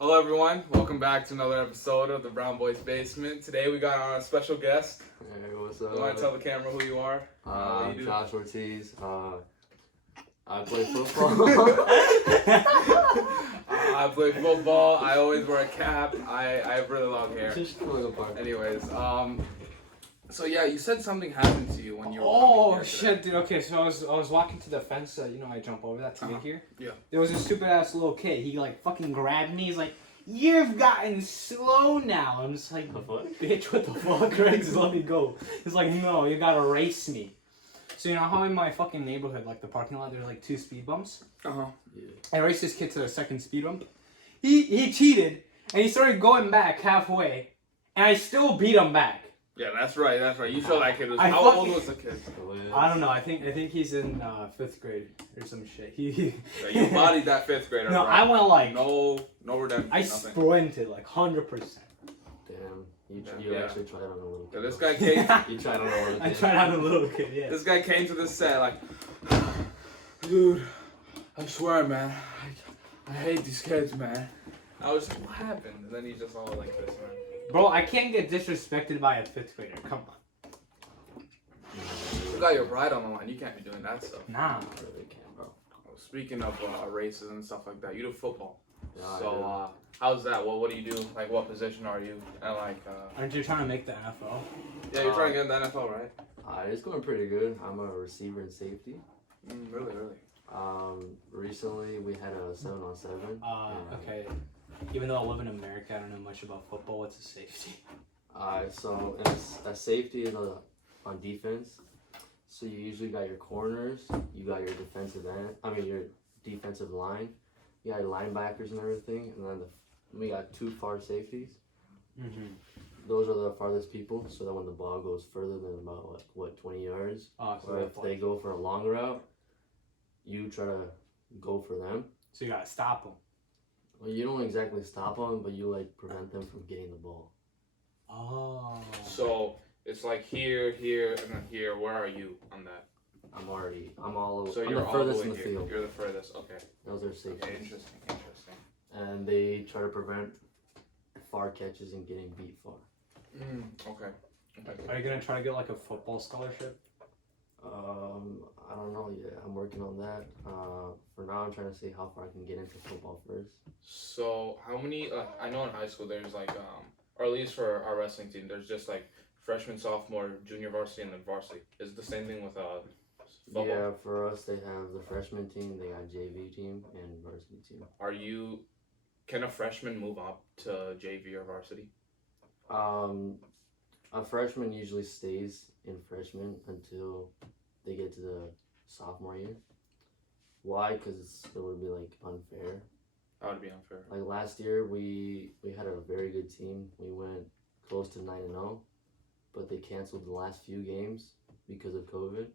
Hello everyone, welcome back to another episode of the Brown Boys Basement. Today we got on a special guest. Hey, what's up? You want to tell the camera who you are? What I'm you do? Joshua Ortiz. I play football. I play football. I always wear a cap. I have really long hair. Just pulling apart. Anyways, so yeah, you said something happened to you when you were coming Oh here shit, today. dude. Okay, so I was walking to the fence. I jump over that to get here. Yeah. There was a stupid ass little kid. He like fucking grabbed me. He's like, "You've gotten slow now." I'm just like, The fuck? "Bitch, what the fuck, Greg? Just let me go." He's like, "No, you gotta race me." So you know how in my fucking neighborhood, like the parking lot, there's like 2 speed bumps. Uh-huh. Yeah. I raced this kid to the second speed bump. He cheated and he started going back halfway, and I still beat him back. Yeah, that's right. You show that kid. I How old was the kid? I don't know. I think he's in 5th grade or some shit. He Yeah, you bodied that 5th grader. No, bro. I went like no redemption. I nothing. sprinted like 100%. Damn. You Yeah. actually tried on a little Yeah, kid. this guy came. You tried on a little kid. I tried out a little kid. Yeah. This guy came to the set like, dude, I swear, man, I hate these kids, man. I was like, what happened? And then he's just all like this, man. Bro, I can't get disrespected by a 5th grader. Come on. You got your bride on the line. You can't be doing that stuff. Nah. I really can't, bro. Speaking of races and stuff like that, you do football. Yeah, I So how's that? What do you do? Like, what position are you? And like, Aren't you trying to make the NFL? yeah, you're trying to get in the NFL, right? It's going pretty good. I'm a receiver and safety. Really. Recently we had a 7-on-7. Okay. Even though I live in America, I don't know much about football. What's a safety? So a safety is on defense. So you usually got your corners, you got your defensive end. Your defensive line, you got your linebackers and everything, and then we got 2 far safeties. Mm-hmm. Those are the farthest people, so that when the ball goes further than about 20 yards, Oh, so or if they go for a long route, you try to go for them. So you gotta stop them. Well, you don't exactly stop them, but you prevent them from getting the ball. Oh. So it's like here, and then here. Where are you on that? I'm all over. So I'm you're the all furthest the in way the here. field. You're the furthest. Okay. Those are safeties. Okay. Interesting. And they try to prevent far catches and getting beat far. Okay. Are you gonna try to get like a football scholarship? I don't know yet. I'm working on that. For now, I'm trying to see how far I can get into football first. So how many? I know in high school there's like or at least for our wrestling team, there's just like freshman, sophomore, junior varsity, and then varsity. Is it the same thing with football? Yeah, for us, they have the freshman team, they got JV team, and varsity team. Can a freshman move up to JV or varsity? A freshman usually stays in freshman until they get to the sophomore year. Why? Because it would be unfair. That would be unfair. Like last year, we had a very good team. We went close to 9-0, but they canceled the last few games because of COVID.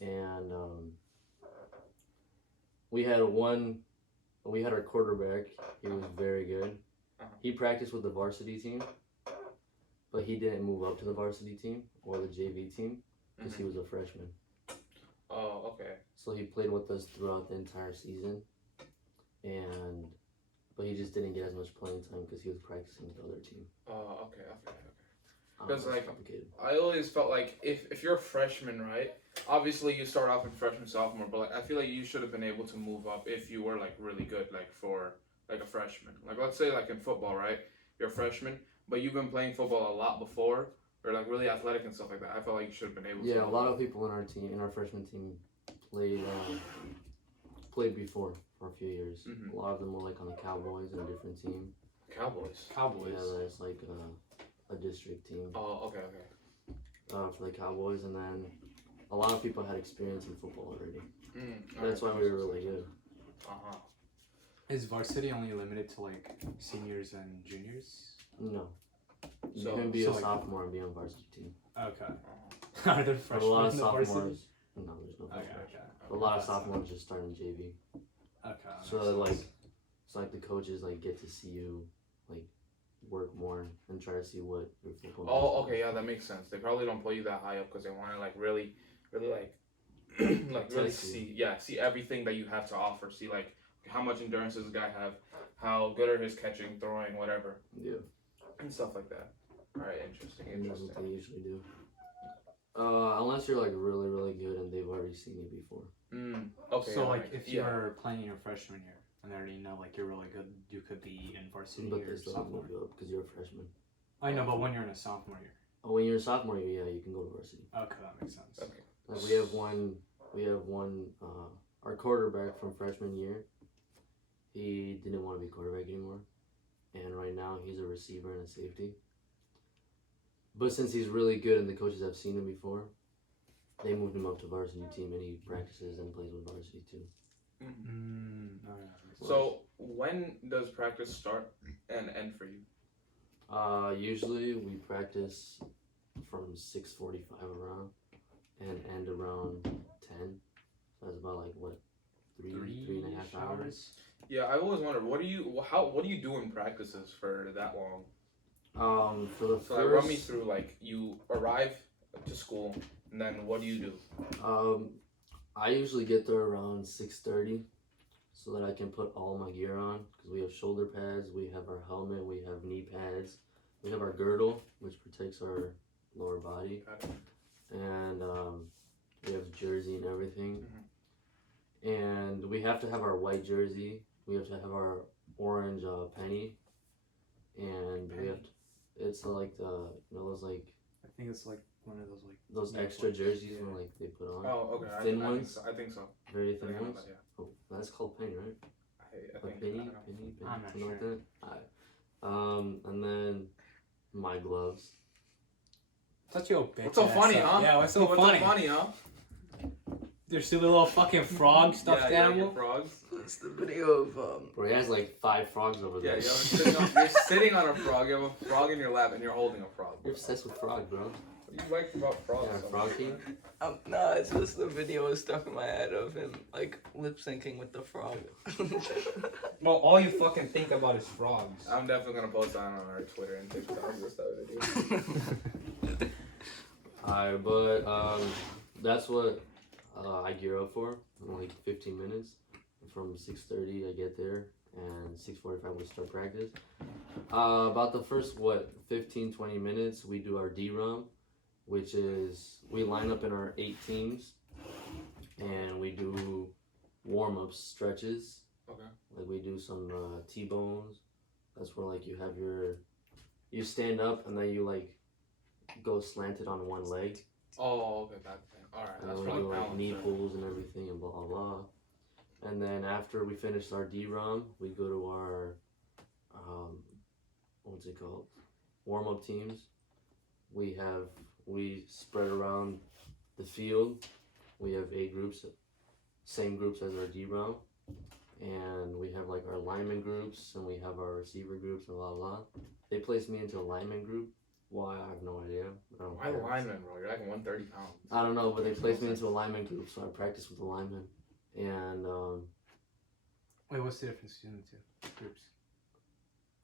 And we had our quarterback. He was very good. He practiced with the varsity team, but he didn't move up to the varsity team or the JV team because he was a freshman. Oh, okay. So he played with us throughout the entire season, but he just didn't get as much playing time because he was practicing with the other team. Oh, okay. Because It's complicated. I always felt like if you're a freshman, right? Obviously, you start off in freshman, sophomore, but I feel like you should have been able to move up if you were really good, for a freshman. Let's say in football, right? You're a freshman, but you've been playing football a lot before, or really athletic and stuff like that. I felt like you should have been able to. Yeah, a lot of people in our freshman team played before for a few years. A lot of them were on the Cowboys and a different team. Cowboys. Yeah, that's a district team. Oh, okay. For the Cowboys, and then a lot of people had experience in football already. That's why Right. we were really good. Is varsity only limited to seniors and juniors? No. You So- can be so a sophomore and be on varsity team. Okay. Are there But a lot freshmen of in the varsity? sophomores. No, there's no Okay. freshmen. A lot of sophomores just start in JV. Okay. So the coaches get to see you work more and try to see what your football. Oh, okay, yeah, that makes sense. They probably don't put you that high up because they want to really really Test you. see everything that you have to offer. See how much endurance does this guy have? How good are his catching, throwing, whatever, Yeah. and stuff like that. All right, interesting. And that's Interesting. what they usually do. Unless you're like really, really good and they've already seen you before. Okay. So yeah, like that if makes- you're playing your freshman year and they already know like you're really good, you could be in varsity But or they still have to sophomore. move you up because you're a freshman. I know, but when you're in a sophomore year. Oh, when you're a sophomore year, yeah, you can go to varsity. Okay, that makes sense. Okay. Like we have one, our quarterback from freshman year, he didn't want to be quarterback anymore. And right now he's a receiver and a safety. But since he's really good and the coaches have seen him before, they moved him up to varsity team and he practices and plays with varsity too. So when does practice start and end for you? Usually we practice from 6:45 around and end around 10. So that's about like what, three and a half hours. Yeah, I always wondered what do you do in practices for that long? For the So like, run me through like you arrive to school and then what do you do? I usually get there around 6:30 so that I can put all my gear on because we have shoulder pads, we have our helmet, we have knee pads, we have our girdle which protects our lower body, and we have jersey and everything. And we have to have our white jersey, we have to have our orange penny, and we have to, it's like the those like I think it's like one of those like those Yeah, extra like- jerseys yeah. when like they put on Oh, okay. thin I ones. think so. Very I thin think I know ones. that, yeah. Oh, that's called penny, right? I Or think. penny, I don't know. penny, I'm not something like sure. that. Alright. And then my gloves. Such a bitch. What's so funny, huh? Yeah, what's so funny? Huh? There's still a little fucking frog stuffed yeah, animal. your frogs. That's the video of Bro, he has like 5 frogs over Yeah, there. you're sitting on a frog. You have a frog in your lap and you're holding a frog. You're obsessed with frog, bro. What do you like about frogs? Yeah, so frog much, king. man? No, it's just the video is stuck in my head of him like lip syncing with the frog. Well, all you fucking think about is frogs. I'm definitely gonna post that on our Twitter and TikTok. Just that video. Alright, but that's what I gear up for in like 15 minutes. From 6:30 I get there and 6:45 we start practice. About the first 15-20 minutes we do our D-RUM, which is we line up in our 8 teams and we do warm-ups, stretches. Okay. Like we do some T-bones. That's where like you stand up and then you like go slanted on one leg. Oh, okay, that thing. Alright, And that's then we probably do like balance, knee right? pulls and everything and blah blah blah. And then after we finish our D-RUM, we go to our what's it called? Warm up teams. We spread around the field. We have 8 groups, same groups as our D-RUM. And we have like our lineman groups and we have our receiver groups and blah blah. They placed me into a lineman group. Why? I have no idea. Why lineman, bro? You're like 130 pounds. I don't know, but they placed me into a lineman group, so I practice with the lineman. And Wait, what's the difference between the two groups?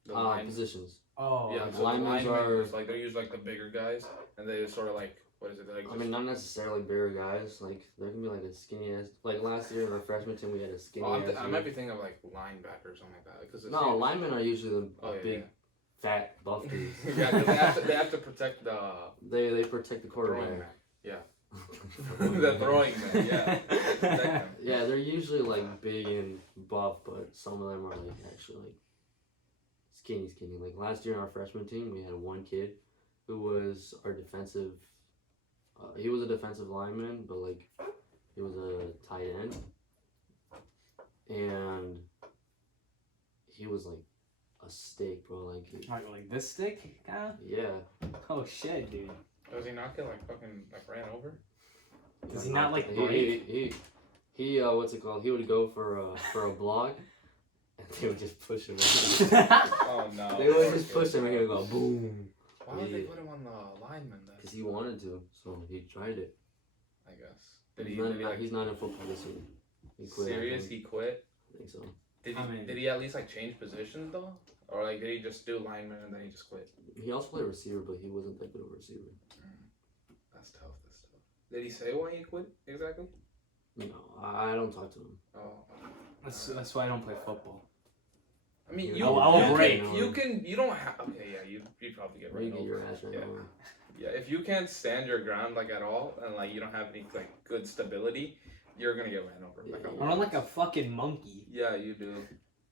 The line. positions. Oh, Yeah, okay. so the linemen linemen are- is like they're usually like the bigger guys, and they sort of like what is it? Like I mean, not necessarily bigger guys. Like there can be like a skinny ass. Like last year in our freshman team, we had a skinny ass. I might be thinking of like linebacker or something like that. Cause it's No, linemen are usually the Oh, yeah, big, fat, buff dudes. yeah, 'cause they have to protect the They protect the throwing quarterback. man. Yeah. The throwing man. Yeah. Protect them. Yeah, they're usually like big and buff, but some of them are like actually like skinny. Like last year in our freshman team, we had one kid who was our defensive. He was a defensive lineman, but like he was a tight end, and he was like a stick, bro. Like this stick, kinda? Yeah. Oh shit, dude. Does he not get like fucking like ran over? Does he not like He break? what's it called? He would go for a block, and they would just push him. Oh no. They would just push him, and he would go boom. Why would they put him on the lineman then? Because he wanted to, so he tried it. I guess. Did He's he? not, Did he like, he's not in football this year. He quit. I serious? think. He quit. I think so. Did he at least like change positions though, or like did he just do lineman and then he just quit? He also played receiver, but he wasn't that good of a receiver. That's tough. Did he say why he quit exactly? I don't talk to him. Oh. That's why I don't play football. I mean, You- you, I will you break. you don't have. Okay, yeah, you probably get You run get over. your ass right Yeah. now. Yeah, if you can't stand your ground like at all, and like you don't have any like good stability, you're gonna get ran over. Like, Yeah. I run like a fucking monkey. yeah, you do.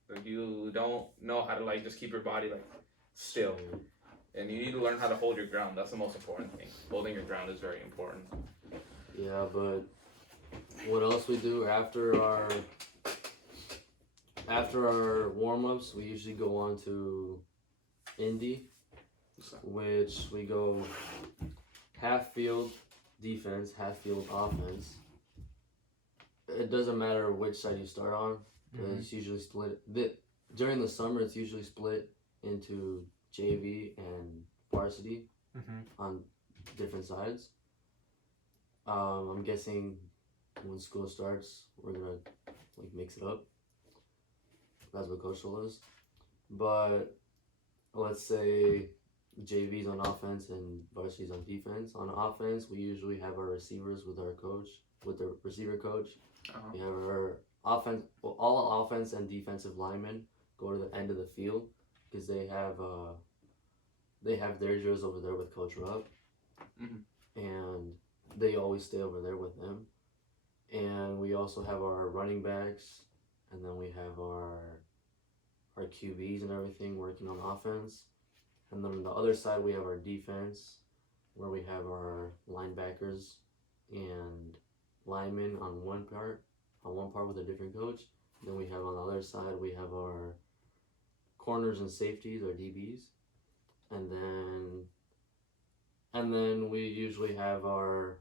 Like you don't know how to like just keep your body like still, and you need to learn how to hold your ground. That's the most important thing. Holding your ground is very important. Yeah, but what else we do after our warm-ups, we usually go on to Indy, which we go half field defense, half field offense. It doesn't matter which side you start on. It's usually split. During the summer, it's usually split into JV and varsity on different sides. I'm guessing when school starts, we're gonna like mix it up. That's what Coach told us. But let's say JV's on offense and varsity's on defense. On offense, we usually have our receivers with our coach, with the receiver coach. Uh-huh. We have our offense, all offense and defensive linemen go to the end of the field because they have their drills over there with Coach Rupp, and they always stay over there with them. And we also have our running backs, and then we have our QBs and everything working on offense. And then on the other side, we have our defense, where we have our linebackers and linemen on one part with a different coach. Then we have on the other side, we have our corners and safeties, our DBs. And then we usually have our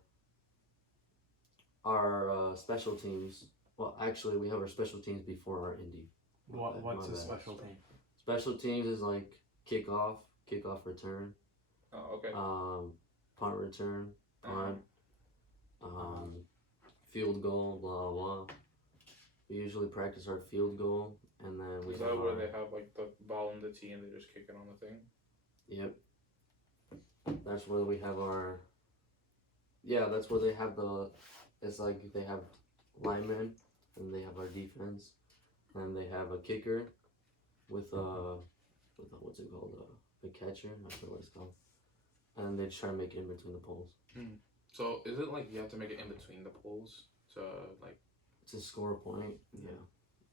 special teams. Well, actually, we have our special teams before our Indy. What's My a bad. special team? Special teams is like kickoff return, Oh, okay. punt return, punt, field goal, blah blah. We usually practice our field goal, and then we Is have that where our- they have like the ball in the tee and they just kick it on the thing? Yep. That's where we have our. Yeah, that's where they have the. It's like they have linemen, and they have our defense, and they have a kicker, with what's it called, a catcher. I forget what it's called, and they try to make it in between the poles. So is it like you have to make it in between the poles to like? To score a point, yeah, you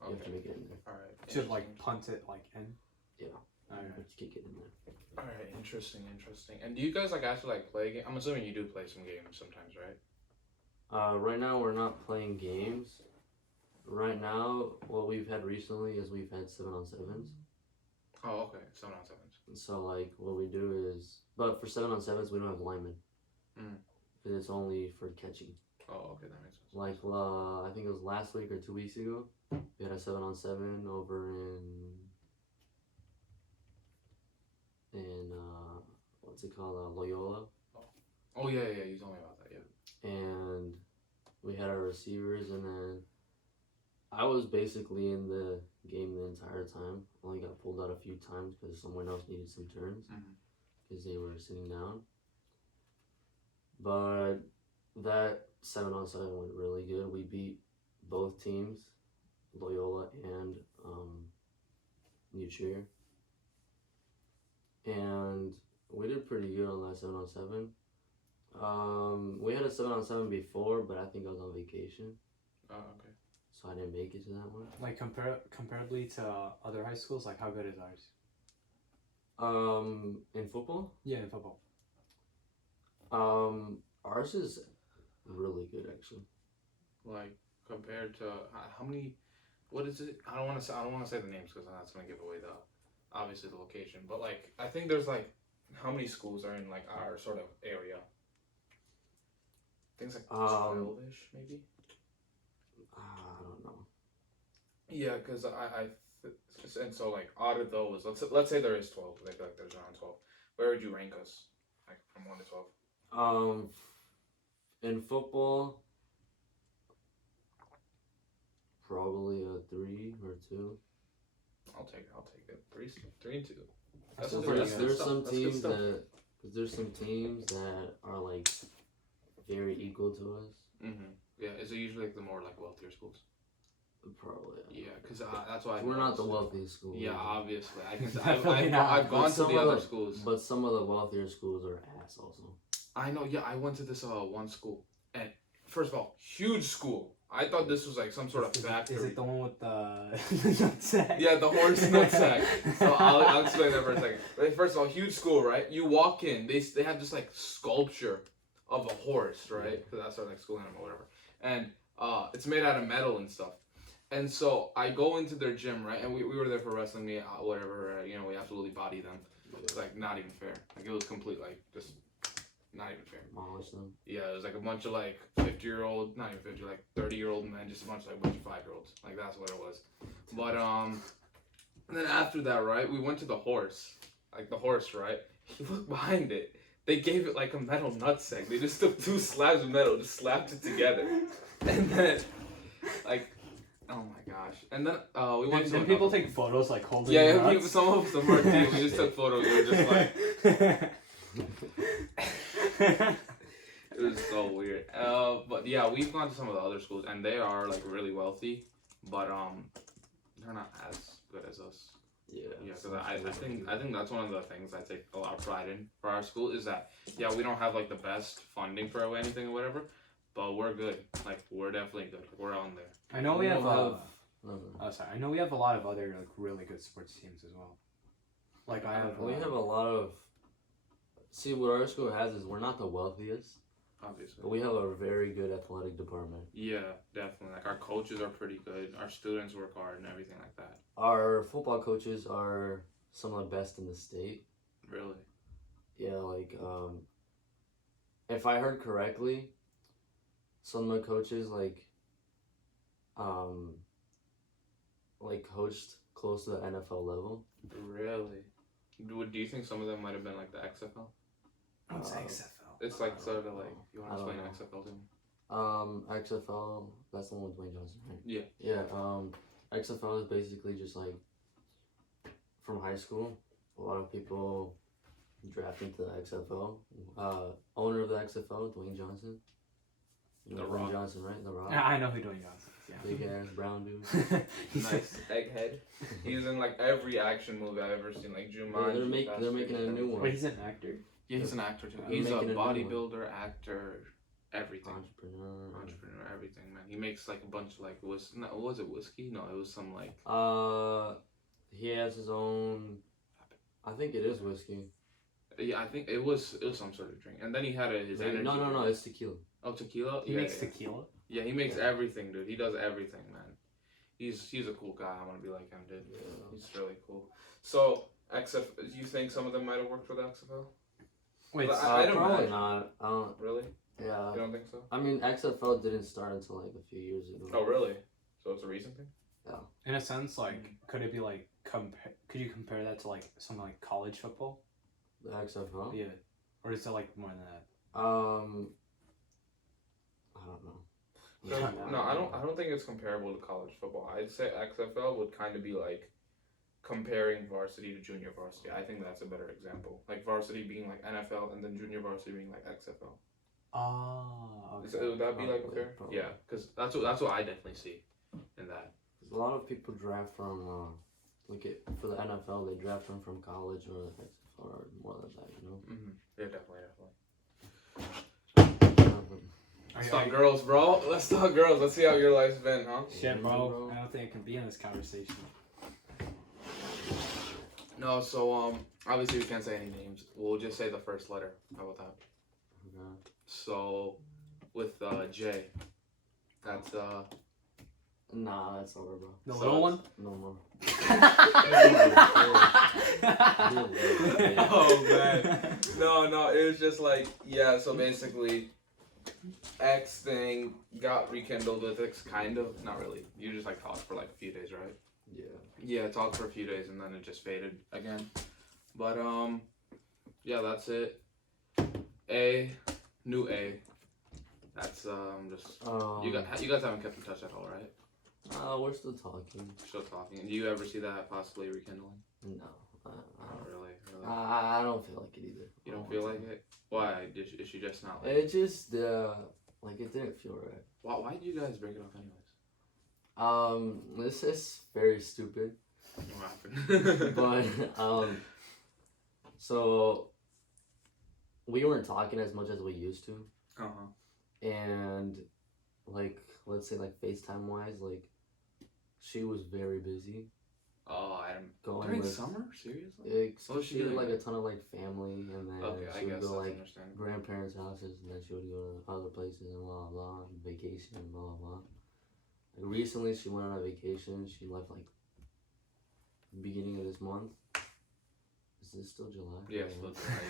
have to Okay. make it in there. All right. To like punt it like in. Yeah. Alright. You have to kick it in there. All right. Interesting. And do you guys like actually like play games? I'm assuming you do play some games sometimes, right? Right now we're not playing games. Right now, what we've had recently is we've had 7-on-7s. Oh, okay. 7-on-7s. So like what we do is, but for 7-on-7s we don't have linemen. Because it's only for catching. Oh, okay. That makes sense. Like I think it was last week or 2 weeks ago. We had a 7-on-7 over in what's it called, Loyola. Oh yeah. You told me about that. Yeah. And we had our receivers, and then I was basically in the game the entire time. Only got pulled out a few times because someone else needed some turns because they were sitting down. But that 7-on-7 went really good. We beat both teams, Loyola and New Trier, and we did pretty good on that 7-on-7. We had a 7-on-7 before, but I think I was on vacation, Oh, okay. so I didn't make it to that one. Like comparably to other high schools, like how good is ours? In football, Yeah, in football. ours is really good actually. Like compared to how many? What is it? I don't want to say the names because that's gonna give away obviously the location. But like I think there's like how many schools are in like our sort of area? Things like 12-ish maybe. I don't know. Yeah, because and so like out of those, let's say there is 12. Like there's around 12. Where would you rank us? Like from 1 to 12. In football, probably a 3 or 2. I'll take it. 3 and 2. That's That's pretty good good. There's stuff. some That's good teams stuff. that are like very equal to us. Yeah, is it usually like the more like wealthier schools? Probably. Yeah, because that's why We're not the wealthiest school. Yeah, obviously. I can. Definitely not. I've gone to the other schools. But some of the wealthier schools are ass also. I know. Yeah, I went to this one school, and first of all, huge school. I thought this was like some sort of factory. Is it the one with the nutsack? Yeah, the horse nutsack. So I'll explain that for a second. Like, first of all, huge school, right? You walk in, they have this like sculpture of a horse, right? Because that's our like school animal, or whatever. And it's made out of metal and stuff. And so I go into their gym, right? And we were there for wrestling meet, whatever. You know, we absolutely body them. It's like not even fair. Like it was complete, like just not even fair. Demolish them. Yeah, it was like a bunch of like 50-year-old, not even 50, like 30-year-old men, just a bunch of 5-year-olds. Like that's what it was. But and then after that, right, we went to the horse. Like the horse, right? You look behind it. They gave it like a metal nutsack. They just took 2 slabs of metal, just slapped it together, and then like. Oh my gosh! And then we went. Did people take photos like holding? Yeah, the nuts? some of them were too. We just took photos. We were just like. It was so weird. But yeah, we've gone to some of the other schools, and they are like really wealthy, but they're not as good as us. Yeah. Yeah, because I think that's one of the things I take a lot of pride in for our school is that we don't have like the best funding for anything or whatever, but we're good. Like we're definitely good. Like, we're on there. I know we have. Oh, sorry. I know we have a lot of other like really good sports teams as well. Like I have. We have a lot of. See, what our school has is we're not the wealthiest, Obviously. but we have a very good athletic department. Yeah, definitely. Like our coaches are pretty good. Our students work hard and everything like that. Our football coaches are some of the best in the state. Really? Yeah, like if I heard correctly, some of the coaches coached close to the NFL level. Really? Do you think some of them might have been like the XFL? What's XFL? It's like sort of like you want to I don't explain XFL to me? XFL, that's the one with Dwayne Johnson, right? Yeah. Yeah, XFL is basically just like from high school. A lot of people draft into the XFL. Owner of the XFL, Dwayne Johnson. You know The Dwayne Rock. Johnson, right? The Rock. Yeah, I know who Dwayne Johnson is. Yeah. Big ass brown dude. Nice egghead. He's in like every action movie I've ever seen, like Jumanji. Yeah, they're making a new one. Wait, he's an actor. Yeah, he's an actor too. They're He's a making a new one. bodybuilder, actor, everything. Entrepreneur. Everything, man. He makes like a bunch of like whiskey. No, was it whiskey? No, it was some like. He has his own. I think it is whiskey. Yeah, I think it was some sort of drink, and then he had his energy. No, it's tequila. Oh, tequila. He makes tequila. Yeah, he makes everything, dude. He does everything, man. He's a cool guy. I want to be like him, dude. Yeah. He's really cool. So XFL, do you think some of them might have worked for the XFL? Wait, But so I don't Probably imagine. not. I don't. Really? Yeah. You don't think so? I mean, XFL didn't start until like a few years ago. Oh, really? So it's a recent thing? in a sense, like, could it be like could you compare that to like something like college football? The XFL. Yeah, or is it like more than that? I don't know. No, I don't think it's comparable to college football. I'd say XFL would kind of be like comparing varsity to junior varsity. I think that's a better example. Like varsity being like NFL and then junior varsity being like XFL. Oh, okay. Would that be like a fair? Probably. Yeah, because that's what I definitely see in that. A lot of people draft from for the NFL. They draft them from college or the XFL or more than that. You know. Mm-hmm. Yeah, definitely. Let's Are talk you- girls, bro. Let's talk girls. Let's see how your life's been, huh? Shit, bro. Bro. I don't think I can be in this conversation. No, so obviously we can't say any names. We'll just say the first letter. How about that? Okay. So, with J, that's Nah, that's over, bro. The So little one. No more. Oh, man. No, it was just like, yeah, so basically, X thing got rekindled with X, kind of, not really. You just like talked for like a few days, right? Yeah. Yeah, talked for a few days and then it just faded again. But yeah, that's it. New A. That's just you guys haven't kept in touch at all, right? We're still talking. Still talking. Do you ever see that possibly rekindling? No. I Not don't. really. I don't feel like it either. You don't feel like it? Why? Is she just not like? It just Like it didn't feel right. Why did you guys break it off anyways? This is very stupid. What happened? But so we weren't talking as much as we used to, and like let's say like FaceTime wise, like she was very busy. Oh, I don't. Going During with, summer, seriously? What was she did like a ton of like family, and then Okay, I she would guess go that's like understandable. grandparents' houses, and then she would go to other places and blah blah, and vacation and blah blah. Like recently, she went on a vacation. She left like beginning of this month. Is this still July? Yeah,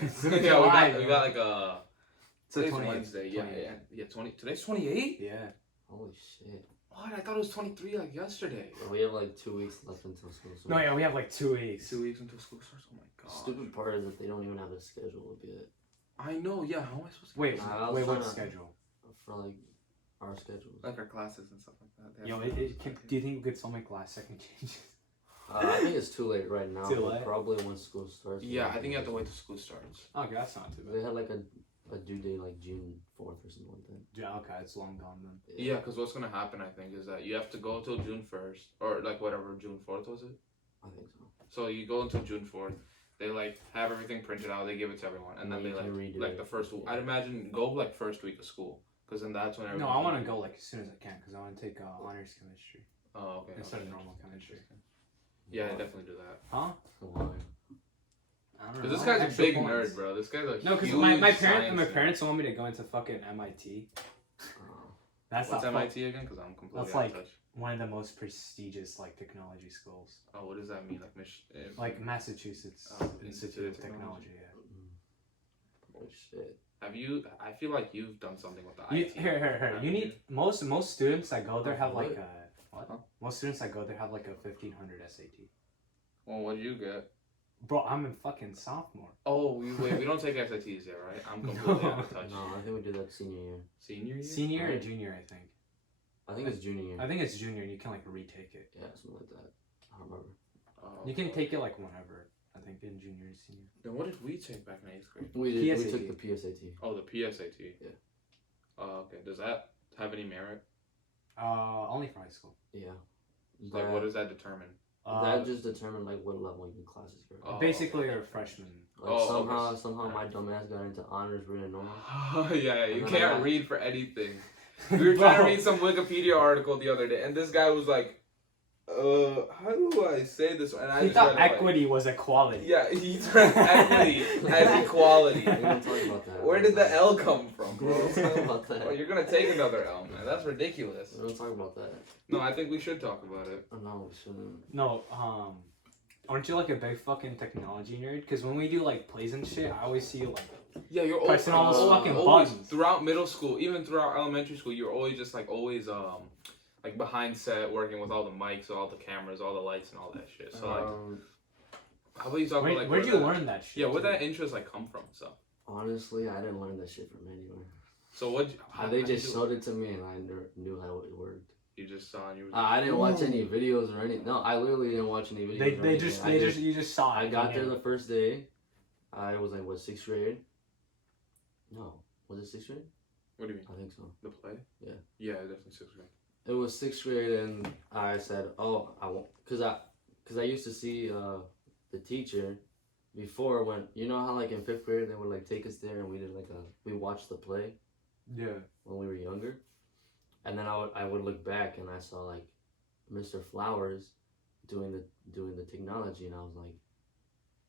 Yeah. still July. July, we bro. got like a. It's a Today's 28th, Wednesday. 28th. Yeah. 20. Today's 28. Yeah. Holy shit! What? I thought it was 23 like yesterday. We have like 2 weeks left until school. So No, yeah, we have like 2 weeks. 2 weeks until school starts. Oh my the god. stupid part is that they don't even have a schedule up yet I know. Yeah. How am I supposed to? Wait, I was wait, trying what's to- schedule? for like our schedules. Like our classes and stuff like that. They Yo, have- do you think we could still make last second changes? I think it's too late right now. Too but late? Probably when school starts. Yeah, I think you have to wait till school starts. Okay, that's not too They bad. had like a due date like June 4th or something like that. Yeah, okay, it's long gone then. Yeah, because what's gonna happen, I think, is that you have to go till June 1st or like whatever June 4th was it. I think so. So you go until June 4th. They like have everything printed out. They give it to everyone, and then you they like can redo like it. the first. I'd imagine go like first week of school, because then that's when. No, I want to go like as soon as I can because I want to take honors chemistry Oh, okay. instead okay. of normal chemistry. Yeah, I definitely do that. Huh? Why? I don't know. Because this guy's a Extra big points. nerd, bro. This guy's a No, because huge my science parents want me to go into fucking MIT. That's What's not MIT again? Because I'm completely That's out like- of touch. one of the most prestigious like technology schools, Oh, what does that mean? like Massachusetts Oh, Institute of Technology. Yeah. Holy shit. Have you? I feel like you've done something with the You, IT. here. haven't You need most students that go there have like What? a what? Huh? Most students that go there have like a 1500 SAT. Well, what did you get? Bro, I'm in fucking sophomore. Oh, we don't take SATs yet, right? I'm completely out of touch. No, I think we did that senior year. Senior year? Senior or Right. junior, I think. I think it's junior year. I think it's junior, and you can like retake it. Yeah, something like that. I don't remember. Oh, You can take it like whenever. I think in junior and senior. Then what did we take back in 8th grade? We PSAT. took the PSAT. Oh, the PSAT. Yeah. Oh, okay. Does that have any merit? Only for high school. Yeah. Like, what does that determine? That just determined like what level your classes you're at. Oh, basically okay. a freshman. Like Oh, somehow my dumbass got into honors reading normal. Oh, yeah, you And then can't I- read for anything. We were trying to Bro. read some Wikipedia article the other day, and this guy was like, how do I say this? And I He just thought read it like- equity was equality. Yeah, he turned equity as equality. We don't talk about that. Where did the L come from, We bro? don't talk about that. Oh, you're gonna take another L, man. That's ridiculous. We don't talk about that. No, I think we should talk about it. Oh, no, we shouldn't. No, aren't you like a big fucking technology nerd? Because when we do like plays and shit, I always see you like Yeah, you're pressing all those fucking always buttons. throughout middle school, even throughout elementary school. You're always just like like behind set, working with all the mics, all the cameras, all the lights, and all that shit. So like, how about you talk about like where'd you that- learn that shit? Yeah, where'd too? that interest like come from? So Honestly, I didn't learn that shit from anywhere. what? They just showed it to me and I knew how it worked. You just saw and you. I didn't watch any videos or anything. No, I literally didn't watch any videos. or anything. You just saw it. I got and there you- the first day. I was like, what, 6th grade? No. Was it 6th grade? What do you mean? I think so. The play? Yeah. Yeah, definitely 6th grade. It was 6th grade and I said, oh, I won't. Because I used to see the teacher before when, you know how like in 5th grade they would like take us there and we did like we watched the play Yeah. when we were younger. And then I would look back and I saw like Mr. Flowers doing the technology and I was like,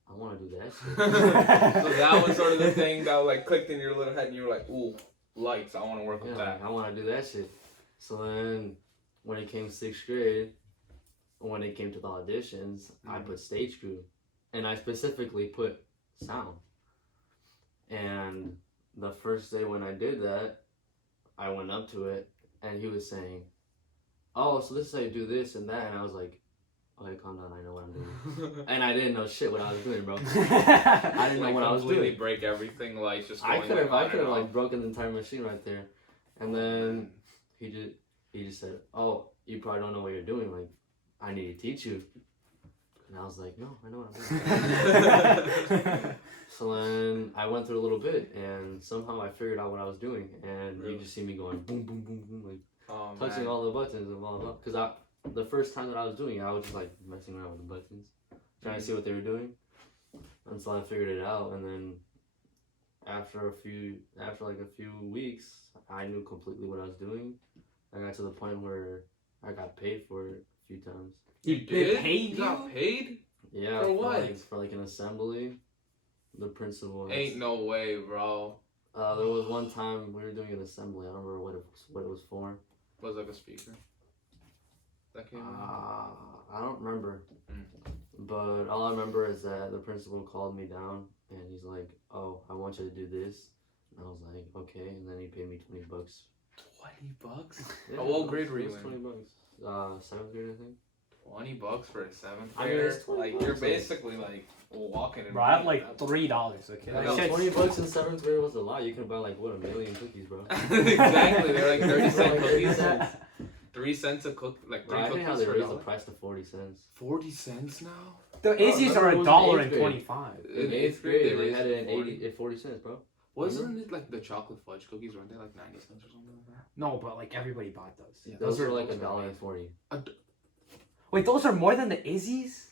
I want to do that shit. So that was sort of the thing that like clicked in your little head, and you were like, "Ooh, lights! I want to work Yeah, with like, that." I want to do that shit. So then when it came 6th grade, when it came to the auditions, I put stage crew. And I specifically put sound. And the first day when I did that, I went up to it and he was saying, oh, so this is how you do this and that. And I was like, okay, calm down, I know what I'm doing. And I didn't know shit what I was doing, bro. I didn't know Like, what I was completely doing. break everything, like just. I going, could have like, on and like off. broken the entire machine right there. And then he just said, oh, you probably don't know what you're doing. Like, I need to teach you. And I was like, no, I know what I'm doing. So then I went through a little bit, and somehow I figured out what I was doing, and Really? you just see me going boom, boom, boom, boom, like Oh, touching man. all the buttons and blah blah. Because the first time that I was doing it, I was just like messing around with the buttons, trying to see what they were doing, until I figured it out, and then after like a few weeks, I knew completely what I was doing. I got to the point where I got paid for it a few times. You They did? paid You got paid? Yeah, For what? For like an assembly, the principal. Ain't no way, bro. There was one time we were doing an assembly. I don't remember what it was for. Was like a speaker. That came out. I don't remember. Mm. But all I remember is that the principal called me down and he's like, "Oh, I want you to do this." And I was like, "Okay." And then he paid me $20. $20? Yeah, What grade were it you was in? $20. 7th grade, I think. $20 for a 7th I mean, grader? it's 20 Like, you're bucks, like- basically like walking in Bro, I have money. like $3. Okay, Yeah, that shit's- $20 in 7th grade was a lot. You could buy like what, 1,000,000 cookies, bro. Exactly, they're like 30-cent Like 30 cookies. cents. 3 cents a cook, like Bro, 3 I think how cookies they for raised the $1. price to 40 cents. 40 cents now? The Izzy's remember are it was in $1.25. In 8th grade, they raised had it it to in 40. at 40 cents, bro. Wasn't it like the chocolate fudge cookies? Weren't they like 90 cents or something like that? No, but like everybody bought those. Yeah, Those were like those were $1.40. Wait, those are more than the Izzy's?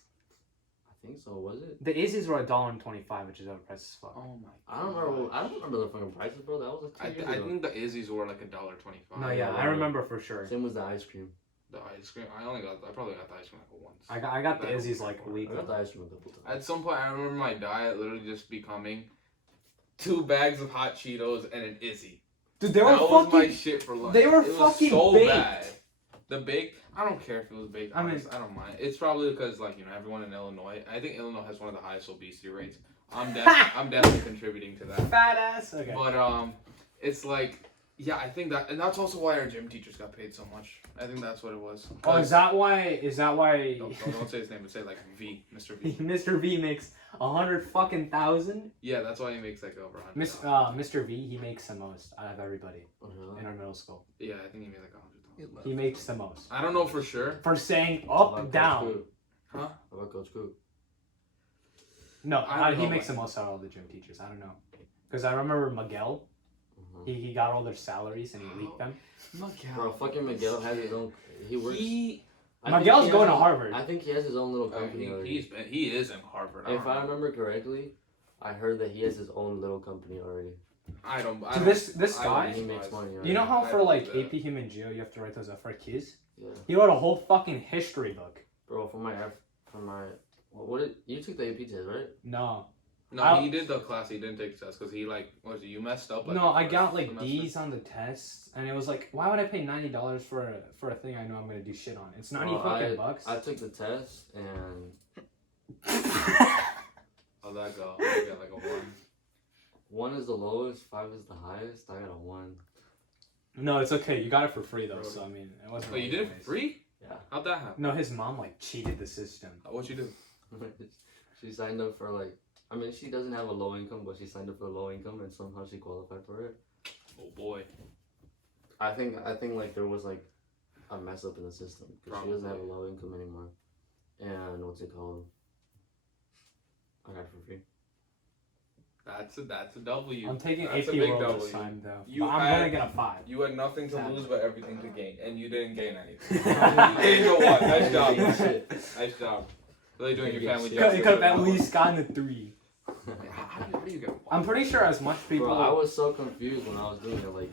I think so. Was it? The Izzy's were $1.25, which is overpriced as fuck. Oh my I don't remember. I don't remember the fucking prices, bro. That was like 2 years I ago. think the Izzy's were like $1.25. No, yeah, yeah, I remember for sure. Same was the ice cream. The ice cream. I probably got the ice cream like once. I got the That Izzy's was like a before. week I got ago. the ice cream a couple times. At some point, I remember my diet literally just becoming 2 bags of hot Cheetos and an Izzy. Dude, they were That was my fucking. shit for lunch. they were it was fucking so baked. bad. The baked, I don't care if it was baked. I mean- honest, I don't mind. It's probably because like everyone in Illinois. I think Illinois has one of the highest obesity rates. I'm definitely contributing to that. Fat ass. Okay. But it's like, yeah, I think that, and that's also why our gym teachers got paid so much. I think that's what it was. Oh, is that why? Don't say his name, but say like V, Mr. V. Mr. V makes 100,000? Yeah, that's why he makes like over 100. Mr. V, he makes the most out of everybody in our middle school. Yeah, I think he made like 100,000. He makes the most I don't know for sure. for saying How about up Coach down. Coop? Huh? How about Coach Coop? No, I don't he know, makes the man. most out of all the gym teachers. I don't know, because I remember Miguel. He got all their salaries and he leaked them. Bro, fucking Miguel has his own. He works. I think Miguel's he going has to Harvard. I think he has his own little company. already. He is in Harvard. If I remember correctly, I heard that he has his own little company already. I don't. So this I guy- don't He makes advise. money. Right? You know how I for don't like do that. AP Human Geo you have to write those up for kids? Yeah, He wrote a whole fucking history book. bro. For my what did you took the AP test, right? No, No, he did the class. He didn't take the test because he like you messed up. Like, no, the I first got like semester? D's on the tests, and it was like, why would I pay $90 for a thing I know I'm gonna do shit on? It's 90 Well, fucking bucks. I took the test and How'd that go? You got like a 1. 1 is the lowest, 5 is the highest. I got a 1. No, it's okay. You got it for free though, so I mean, it wasn't. Oh, you really did it for nice. free? Yeah. How'd that happen? No, his mom like cheated the system. What'd you do? She signed up for like. I mean, she doesn't have a low income, but she signed up for a low income, and somehow she qualified for it. Oh boy. I think like there was like a mess up in the system because she doesn't have a Probably. low income anymore. And what's it called? I got it for free. That's a W. I'm taking That's AP a big World W. this time though. You But I'm had- gonna get a 5. You had nothing to Exactly. lose but everything to gain, and you didn't gain anything. You gained a 1. Nice job. Shit. Nice job. Really doing your family You justice. could have right at now. least gotten a 3. How do you get a 1? I'm pretty sure as much people. Bro, I was so confused when I was doing it. Like,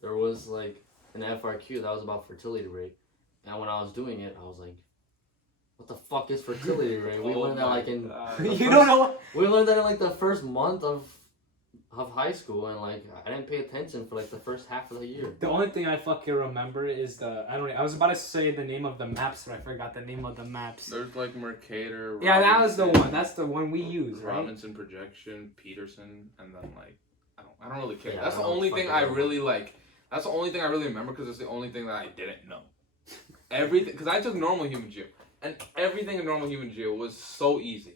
there was like an FRQ that was about fertility rate, and when I was doing it, I was like, "What the fuck is fertility rate?" We Oh learned that my like in God. the You don't know what? we learned that in like the first month of high school, and like I didn't pay attention for like the first half of the year. The only thing I fucking remember is I was about to say the name of the maps, but I forgot the name of the maps. There's like Mercator. Yeah, that was the Robinson, one. That's the one we use, right? Robinson Projection, Peterson, and then like I don't really care. Yeah, That's I the don't only fucking thing I know. really like. That's the only thing I really remember because it's the only thing that I didn't know. Everything, because I took normal human geo, and everything in normal human geo was so easy.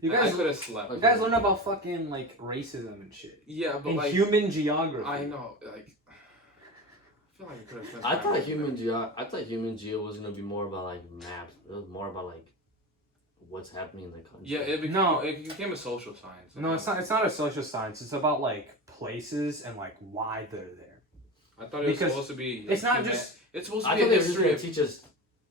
You I guys, could have slept. you guys learn about fucking like racism and shit. Yeah, but And like human geography. I know, like I feel like I could have. I thought human geo was gonna be more about like maps. It was more about like what's happening in the country. Yeah, it became a social science. No, it's not. It's not a social science. It's about like places and like why they're there. I thought it was supposed to be. Like, it's not just. It's supposed to I be thought a they were just history. gonna teach us.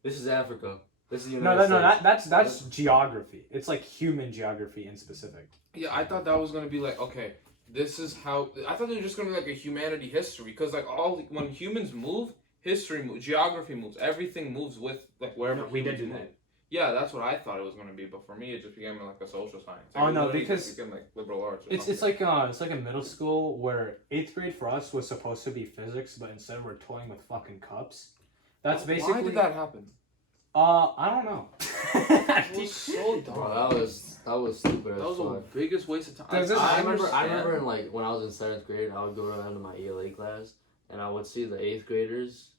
This is Africa. This is the No, United States. that's geography. It's like human geography in specific. Yeah, I thought that was gonna be like, okay, this is how. I thought they were just gonna be like a humanity history, because like when humans move, history moves, geography moves, everything moves with like wherever No, we did humans do move. that. Yeah, that's what I thought it was gonna be, but for me, it just became like a social science. Like, Oh, it no, literally because just became like liberal arts. Or It's like a middle school where 8th grade for us was supposed to be physics, but instead we're toying with fucking cups. That's basically. Why did that happen? I don't know. It was so dumb. Bro, that was stupid. That was the biggest waste of time. I remember in like when I was in 7th grade, I would go around to my ELA class and I would see the 8th graders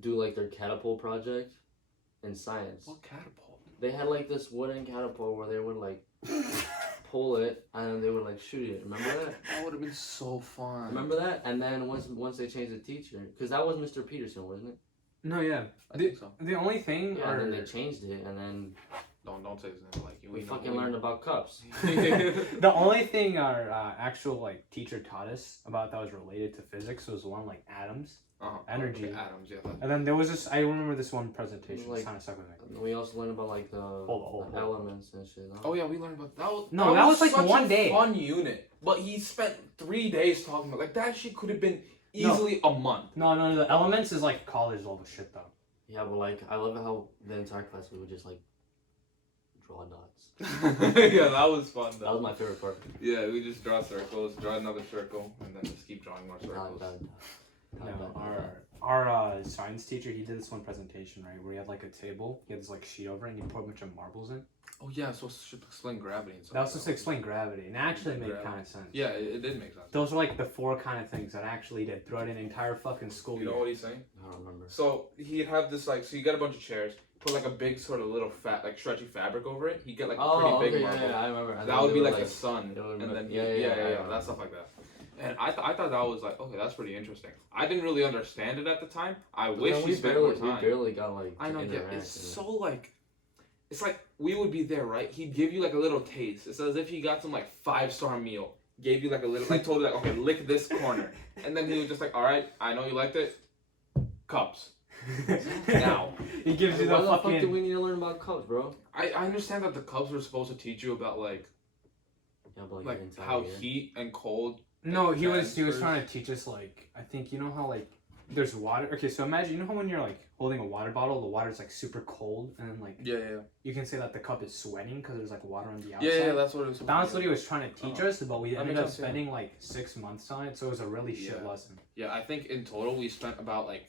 do like their catapult project in science. What catapult? They had like this wooden catapult where they would like pull it and then they would like shoot it. Remember that? That would have been so fun. Remember that? And then once they changed the teacher, because that was Mr. Peterson, wasn't it? No, yeah. I think so. The only thing. Yeah, and then they changed it, and then Don't say his name like you. we fucking learned about cups. The only thing our actual like teacher taught us about that was related to physics was one like atoms, energy. Okay, atoms, yeah. And then there was this. I remember this one presentation. Like- It kind of stuck with me. We also learned about like the Hold on. elements and shit. Huh? Oh yeah, we learned about that. That was like such one a day. Fun unit, but he spent 3 days talking about like that. Shit could have been easily a month. No. The elements is like college level shit though. Yeah, but like I love how the entire class we would just like draw dots. Yeah, that was fun That though. was my favorite part. Yeah, we just draw circles, draw another circle, and then just keep drawing more circles. Our science teacher, he did this one presentation, right, where he had like a table, he had this like sheet over it, and he put a bunch of marbles in. Oh yeah, so to explain gravity and stuff. That was supposed to explain gravity, and it actually made Gravity. kind of sense. Yeah, it did make sense. Those are like the 4 kind of things that actually did throughout an entire fucking school You know year. what he's saying? I don't remember. So he'd have this like, so you got a bunch of chairs, put like a big sort of little fat, like stretchy fabric over it. He'd get like a Oh, pretty big okay, marble. yeah, I remember. And That then would they be were, like the sun, it would and then yeah, that stuff like that. And I thought that was like, okay, that's pretty interesting. I didn't really understand it at the time. I But wish then he spent more time. We barely got like. I know, to yeah, interact it's and- so like, it's like we would be there, right? He'd give you like a little taste. It's as if he got some like 5-star meal, gave you like a little, like told you like, okay, lick this corner, and then he was just like, all right, I know you liked it, cups. Now. He gives you Why the the fuck do fucking. we need to learn about cups, bro? I understand that the Cubs were supposed to teach you about like Yeah, but like the entire how year. heat and cold. No, he was transfers. trying to teach us like, I think you know how like there's water. Okay, so imagine, you know how when you're like holding a water bottle, the water's like super cold, and then like Yeah. you can say that the cup is sweating because there's like water on the outside. Yeah, that's what it was. That's what he was trying to teach us, but we That ended makes up sense, yeah. spending like 6 months on it, so it was a really shit Yeah. lesson. Yeah, I think in total we spent about like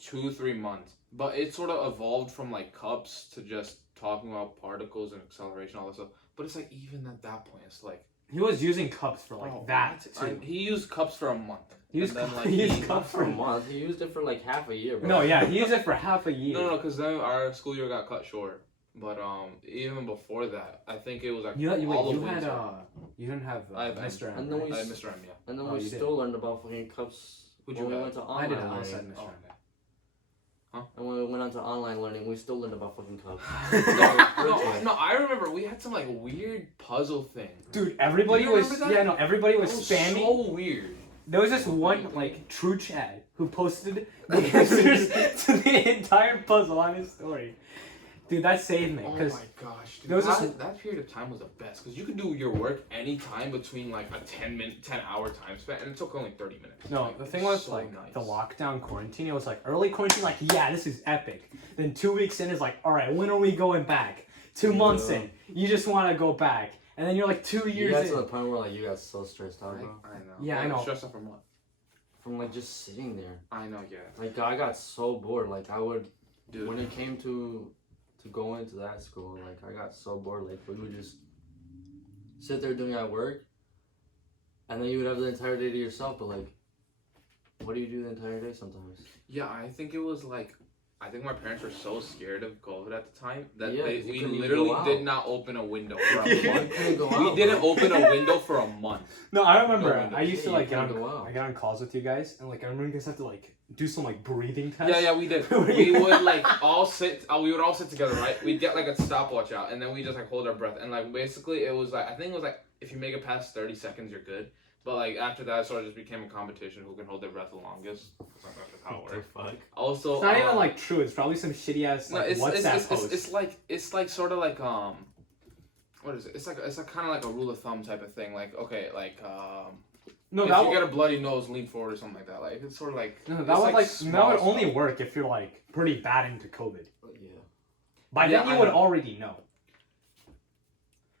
2-3 months, but it sort of evolved from like cups to just talking about particles and acceleration, all that stuff. But it's like even at that point, it's like He was using cups for like oh, that what? too. He used cups for a month. He used, and then, like, he used he- cups Not for a for month. He used it for like half a year, bro. No, yeah, he used it for half a year. No, because then our school year got cut short. But even before that, I think it was like You all had winter. you didn't have I have Mr. M, And then right? we I had Mr. M, yeah. And then Oh, we you still learned about fucking cups Who'd when you we have? went to I online didn't. I learning. said Mr. Oh. M. And when we went on to online learning, we still learned about fucking cups. No, I remember we had some like weird puzzle thing. Dude, everybody Do you was remember that? everybody was That was spamming. so weird. There was this one like true Chad who posted the answers to the entire puzzle on his story. Dude, that saved me Oh because my gosh, dude. there was this- that period of time was the best because you could do your work anytime between like a 10-hour time span, and it took only 30 minutes. no, Like, the thing it was so like nice. the lockdown quarantine. It was like early quarantine, like yeah, this is epic. Then 2 weeks in is like, all right, when are we going back? 2 months in, you just want to go back, and then you're like 2 You years got to in. the point where like you got so stressed out, bro. I know. Yeah, I Like, know. Stressed out from what? From like just sitting there. I know, yeah. Like I got so bored. Like I would Dude. when it came to go into that school, like I got so bored. Like we would just sit there doing our work, and then you would have the entire day to yourself. But like, what do you do the entire day sometimes? Yeah, I think it was like, I think my parents were so scared of COVID at the time that Yeah, 'cause you we couldn't even literally go out. did not open a window for a You month. couldn't go We out, didn't bro. open a window for a month. No, I remember. No, I used to yeah, like you get couldn't go on. out. I got on calls with you guys, and like I remember you guys have to like do some like breathing tests. Yeah, we did. We would like all sit. We would all sit together, right? We'd get like a stopwatch out, and then we just like hold our breath, and like basically it was like I think it was like if you make it past 30 seconds, you're good. But like after that, it sort of just became a competition who can hold their breath the longest. That's just how it What the works. fuck? Also, It's not even like true. It's probably some shitty ass no, like WhatsApp post. it's like sort of like what is it? It's like kind of like a rule of thumb type of thing. Like okay, like no, if that you would, get a bloody nose, lean forward or something like that. Like it's sort of like no, it's that would like small that would only stuff. work if you're like pretty bad into COVID. Yeah. By Yeah, then you I would know. already know.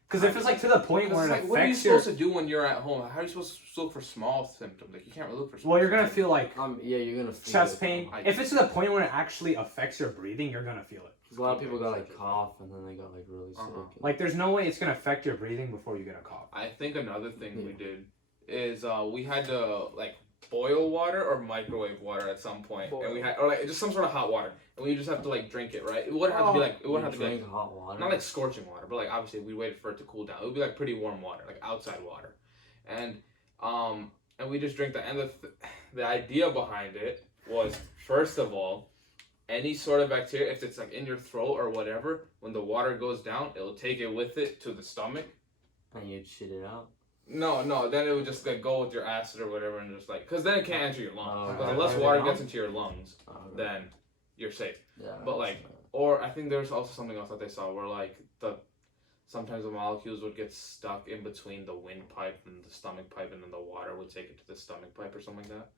Because if it's like to the point where it Like, what are you affects your, supposed to do when you're at home? How are you supposed to look for small symptoms? Like you can't really look for. Small well, you're gonna symptoms. feel like Yeah, you're gonna feel chest it. pain. I- If it's to the point where it actually affects your breathing, you're gonna feel it. 'Cause a lot of people got like cough and then they got like really sick. Like there's no way it's gonna affect your breathing before you get a cough. I think another thing we Yeah. did is we had to like boil water or microwave water at some point, and we had or like just some sort of hot water, and we just have to like drink it, right? It wouldn't have to be like it wouldn't have to be like, drink hot water. not like scorching water, but like obviously we waited for it to cool down. It would be like pretty warm water, like outside water, and we just drink that. And the idea behind it was first of all, any sort of bacteria, if it's like in your throat or whatever, when the water goes down, it'll take it with it to the stomach. And you'd shit it out. No, then it would just like go with your acid or whatever, and just like, cause then it can't enter your lungs. Oh, But unless okay. water gets into your lungs, Okay. then you're safe. Yeah. But like, or I think there's also something else that they saw where like sometimes the molecules would get stuck in between the windpipe and the stomach pipe, and then the water would take it to the stomach pipe or something like that.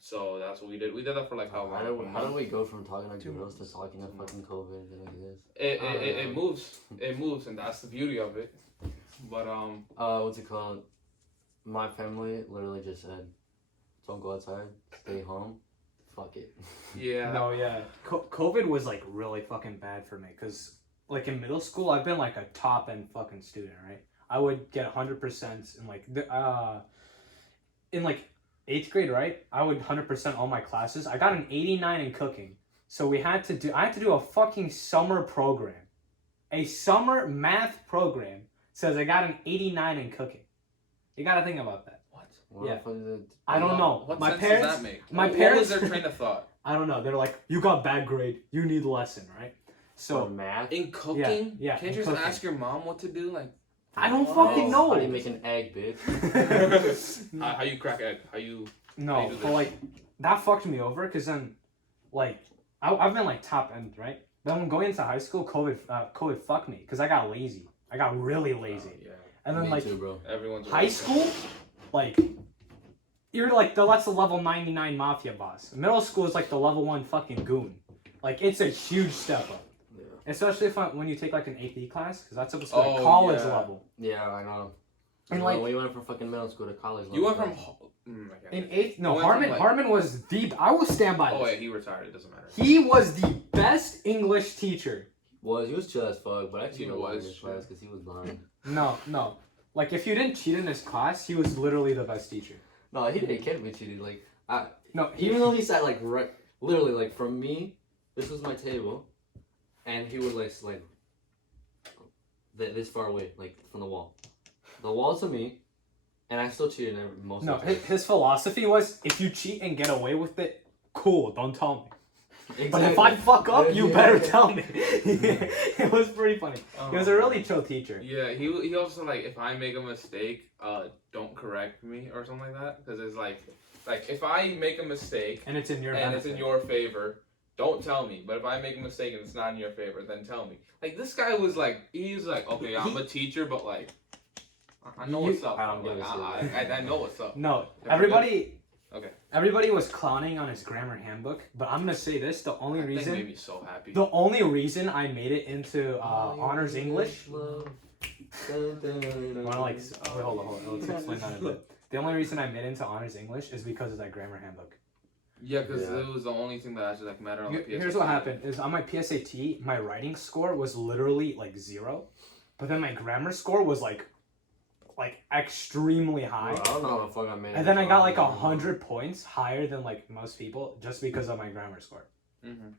So that's what we did. We did that for like how long? How do we go from talking to 2 girls to months. talking to fucking COVID like this? It moves. It moves, and that's the beauty of it. But What's it called? My family literally just said, "Don't go outside. Stay home. Fuck it." yeah. No, yeah. COVID was like really fucking bad for me because like in middle school, I've been like a top end fucking student, right? I would get 100% in like in like 8th grade, right? I would 100% all my classes. I got an 89 in cooking, so I had to do a fucking summer program, a summer math program. Says I got an 89 in cooking. You gotta think about that. What Yeah. the fuck is it? I don't know. What My sense parents. does that make? my What parents- was their train of thought? I don't know. They're like, you got bad grade. You need lesson, right? For So math. In cooking? yeah, Can't in you just cooking. ask your mom what to do? Like, I don't Oh, fucking know. How do you make an egg, bitch? how you crack egg? How you? No, do but this. like that fucked me over because then, like, I've been like top end, right? Then when going into high school, COVID fucked me because I got lazy. I got really lazy. Yeah. And then Me like too, bro. Everyone's high school, like you're like that's the level 99 mafia boss. Middle school is like the level 1 fucking goon. Like it's a huge step up, Yeah. especially when you take like an AP class because that's supposed to be like Oh, college yeah. level. Yeah, I know. And Well, like we went from fucking middle school to college. You went level from. class. I in can't- 8th, no, You went from, like- Harmon was deep. I will stand by Oh this. wait, he retired. It doesn't matter. He was the best English teacher. He was chill as fuck, but I actually He don't like was his chill. class because he was blind. No. Like if you didn't cheat in his class, he was literally the best teacher. No, he didn't care if we cheated. Like, No, even though he sat like right, literally like from me, this was my table, and he was like this far away, like from the wall. The wall to me, and I still cheated most no, of the time. his philosophy was if you cheat and get away with it, cool, don't tell me. Exactly. But if I fuck up, you Yeah. better tell me. It was pretty funny. He was a really chill teacher. Yeah, he also like if I make a mistake, don't correct me or something like that because it's like if I make a mistake And it's in your and it's benefit. in your favor, don't tell me. But if I make a mistake and it's not in your favor, then tell me. Like this guy was like he's like okay, I'm a teacher, but like I know what's up. I don't give Like, a shit. I know what's up. No, Okay. everybody. Okay. Everybody was clowning on his grammar handbook, but I'm gonna say this: the only That thing reason, made me so happy. the only reason I made it into honors English. Love. Wanna like? Wait, hold on. Let's explain that a bit. The only reason I made it into honors English is because of that grammar handbook. Yeah, because Yeah. it was the only thing that actually like mattered on the PSAT. Here's what happened: is on my PSAT, my writing score was literally like 0, but then my grammar score was like extremely high. Bro, I don't know how the fuck I made it. And then I got like 100 points higher than like most people just because of my grammar score. Mm-hmm.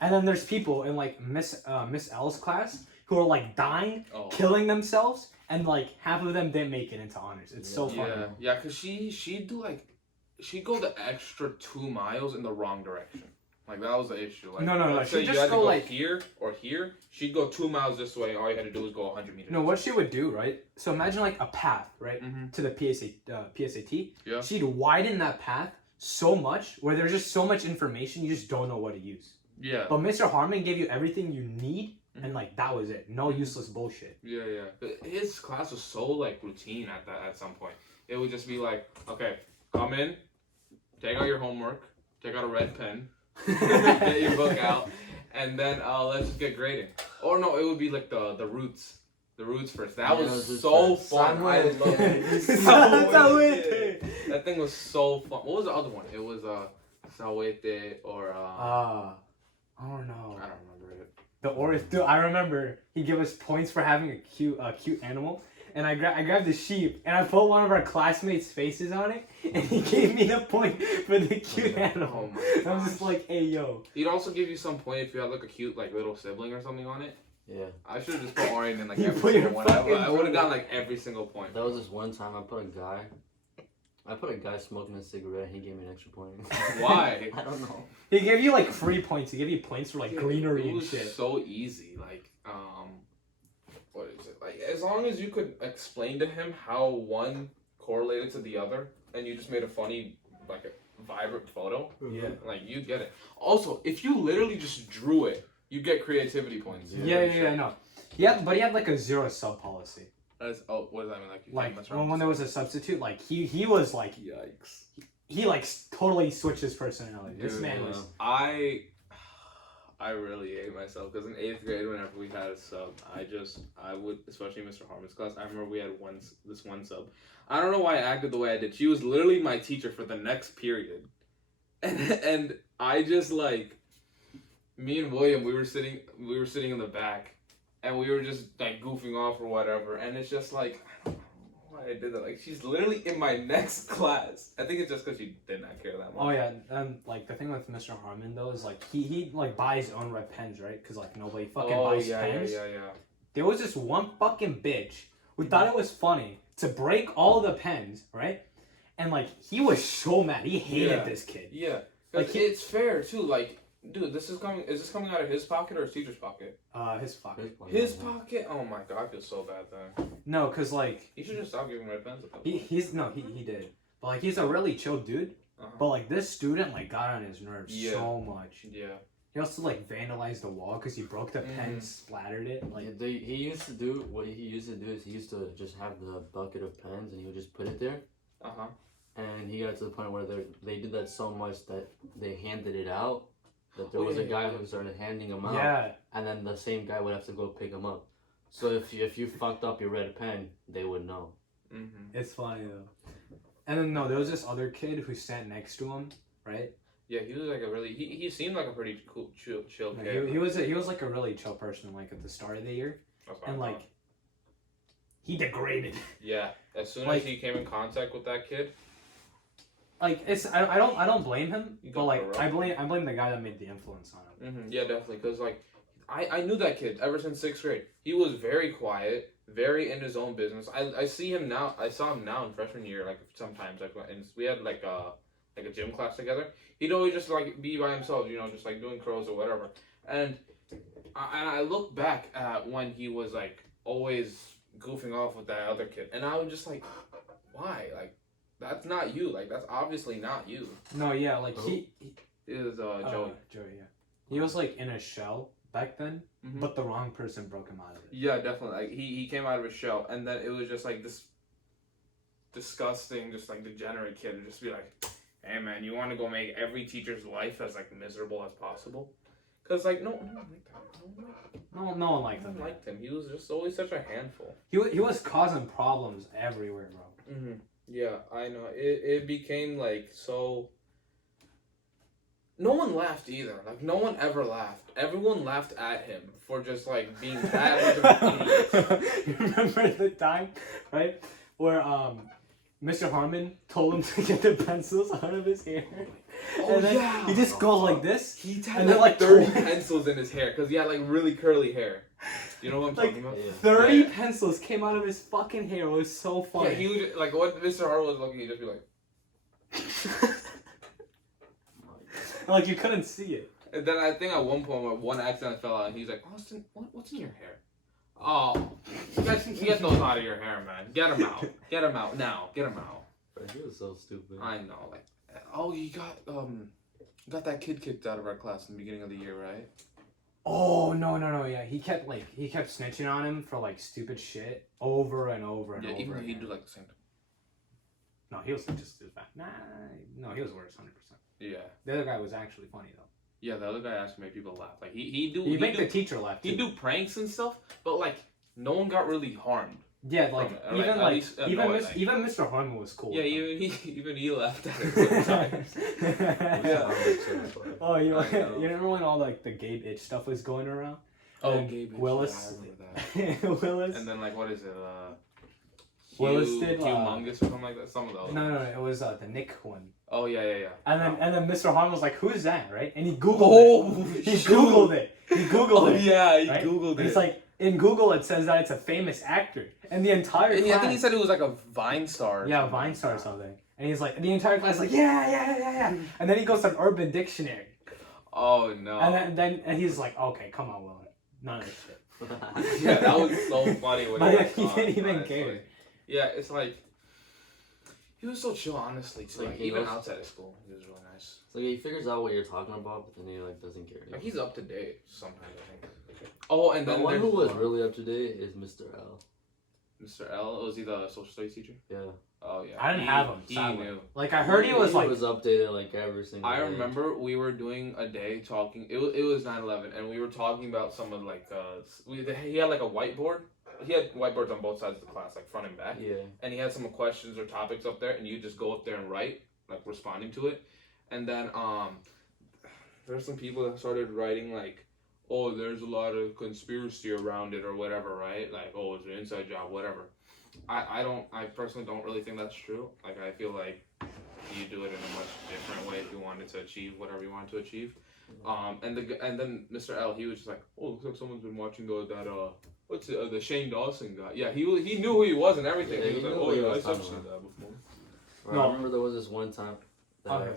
And then there's people in like Miss L's class who are like dying, Oh. killing themselves, and like half of them didn't make it into honors. It's so funny. Yeah, cause she'd go the extra 2 miles in the wrong direction. Like that was the issue. Like, No. let's say She'd you just had to go go like here or here. She'd go 2 miles this way. All you had to do was go 100 meters. no. What she would do, right? So imagine like a path, right, Mm-hmm. to the PSAT. Yeah. She'd widen that path so much where there's just so much information you just don't know what to use. Yeah. But Mr. Harmon gave you everything you need, and like that was it. No useless bullshit. Yeah. But his class was so like routine at some point. It would just be like, okay, come in, take out your homework, take out a red pen, get your book out, and then let's just get grading. Or no, it would be like the roots. The roots first. That Yeah, was it was so first. fun. I love it. Sawete. That thing was so fun. What was the other one? It was Sawete or Oh no. I don't remember it. The Ortiz, dude, I remember he gave us points for having a cute animal, and I grabbed the sheep and I put one of our classmates' faces on it, and he gave me the point for the cute animal. Oh my I was just like, hey yo. He'd also give you some point if you had like a cute like little sibling or something on it. Yeah. I should have just put Orion in like You every put single your one. fucking I would have brother. gotten like every single point. That was this one time I put a guy smoking a cigarette and he gave me an extra point. Why? I don't know. He gave you like free points. He gave you points for like Yeah, greenery it and was shit. so easy. Like what is it? Like as long as you could explain to him how one correlated to the other, and you just made a funny like a vibrant photo. Yeah. Like you get it. Also, if you literally just drew it, you get creativity points. Yeah, I know. Yeah, but he had like a 0 sub policy. Oh, what does that mean? Like you Like can't mess around when with there was a substitute, like he was like yikes. he like totally switched his personality. This Dude, man yeah. was. I really hate myself because in 8th grade, whenever we had a sub, I would, especially Mr. Harmon's class, I remember we had this one sub. I don't know why I acted the way I did. She was literally my teacher for the next period. And I just like, me and William, we were sitting in the back and we were just like goofing off or whatever. And it's just like, I don't know why I did that. Like she's literally in my next class. I think it's just because she did not care that much. Oh yeah, and like the thing with Mr. Harmon though is like he like buys his own red pens, right? Because like nobody fucking buys pens. Yeah. There was this one fucking bitch who thought it was funny to break all the pens, right? And like he was so mad. He hated this kid. Yeah. Like, Like it's fair too. Like, dude, is this coming out of his pocket or his teacher's pocket? His fucking. His pocket? Oh my god, I feel so bad then. No, cause like He should just stop giving red pens. he did, but like he's a really chill dude. Uh-huh. But like this student like got on his nerves Yeah. so much. Yeah. He also like vandalized the wall because he broke the pen, splattered it. Like What he used to do is he used to just have the bucket of pens and he would just put it there. Uh-huh. And he got to the point where they did that so much that they handed it out. That there was a guy who started handing them out. yeah. And then the same guy would have to go pick them up. So if you fucked up your red pen, they would know. Mm-hmm. It's funny though. And then no, there was this other kid who sat next to him, right? Yeah, he was like a really he seemed like a pretty cool chill Like, kid. he was like a really chill person like at the start of the year, That's what I and thought. like he degraded. Yeah, as soon like- as he came in contact with that kid. Like it's I don't blame him, You but got like corrupt. I blame the guy that made the influence on him. Mm-hmm. Yeah, definitely. Because, like, I knew that kid ever since 6th grade. He was very quiet, very in his own business. I see him now. I saw him now in freshman year, like, sometimes. Like, and we had, like a gym class together. He'd always just, like, be by himself, you know, just, like, doing curls or whatever. And I look back at when he was, like, always goofing off with that other kid. And I was just like, why? Like, that's not you. Like, that's obviously not you. No, yeah, like he It was Joey. Joey, yeah. He was like in a shell back then, Mhm. but the wrong person broke him out of it. Yeah, definitely. Like he came out of his shell, and then it was just like this disgusting, just like degenerate kid would just be like, "Hey man, you want to go make every teacher's life as like miserable as possible?" Cause like no one liked him. No one liked No him. one liked him. He was just always such a handful. He was causing problems everywhere, bro. Mm-hmm. Yeah, I know. It became like so. No one laughed either. Like no one ever laughed. Everyone laughed at him for just like being bad. You remember the time, right, where Mr. Harmon told him to get the pencils out of his hair. Oh, And then yeah. he just goes like this. He And had they're like like 30 20 pencils in his hair because he had like really curly hair. You know what I'm Like, talking about? Yeah. 30 Yeah. pencils came out of his fucking hair. It was so funny. Yeah, he would just, like what Mr. Hart was looking, he'd just be like, Like you couldn't see it. and then I think at one point one accident fell out, and he's like, Austin, what's in your hair? Oh, get those out of your hair, man. Get them out. Get them out now. Get them out. Bro, he was so stupid. I know, like, oh, you got that kid kicked out of our class in the beginning of the year, right? Oh no, yeah. He kept snitching on him for like stupid shit over and over and Yeah, over. even though he'd again. do like the same thing. No, he was just as bad. Nah, no, he was worse, 100%. Yeah. The other guy was actually funny though. Yeah, the other guy actually made people laugh. Like He made the teacher laugh too. he'd do pranks and stuff, but like no one got really harmed. Yeah, like From it, even at like least even annoyed, even Mr. Harmon was cool. Yeah, with even he laughed at it sometimes. them. Yeah. Oh, you I know. you remember when all like the Gabe itch stuff was going around? Oh, And Gabe Itch, Willis. yeah, I remember that. Willis. And then like what is it? Willis did, Humongous or something like that. Some of those. No, it was the Nick one. Oh yeah. And then Mr. Harmon was like, "Who's that?" Right? And he Googled it. He shoot. Googled it. He Googled Oh it. yeah, he right? Googled And it. it's like in Google it says that it's a famous actor, and the entire And class, I think he said it was like a Vine star. Or yeah, something Vine like star or that. something. And he's like, the entire class is like, yeah. And then he goes to an Urban Dictionary, Oh no. and then he's like, okay, come on, Will, none of this shit. Yeah, that was so funny when But he yeah, was he gone. didn't even Honestly. care. Yeah, it's like he was so chill, honestly. Too. Like, Like, he even knows- outside of school, he was really nice. So he figures out what you're talking about, but then he like doesn't care. Like he's up to date sometimes. I think. Oh, and The then one who there's was really up to date is Mr. L. Mr. L. Was he the social studies teacher? Yeah. Oh yeah. I didn't have him. He sadly. knew. Like I heard he was like, updated like every single I day. remember we were doing a day talking. It was 9/11, and we were talking about some of like he had like a whiteboard. He had whiteboards on both sides of the class, like front and back. Yeah. And he had some questions or topics up there, and you just go up there and write, like responding to it. And then there's some people that started writing like, oh, there's a lot of conspiracy around it or whatever, right? Like, oh, it's an inside job, whatever. I personally don't really think that's true. Like, I feel like you do it in a much different way if you wanted to achieve whatever you wanted to achieve. And then Mr. L, he was just like, oh, looks like someone's been watching the Shane Dawson guy. Yeah, he knew who he was and everything. Yeah, he he was like, knew oh what he yeah, was I've talking seen about. that before. Bro, No. I remember there was this one time that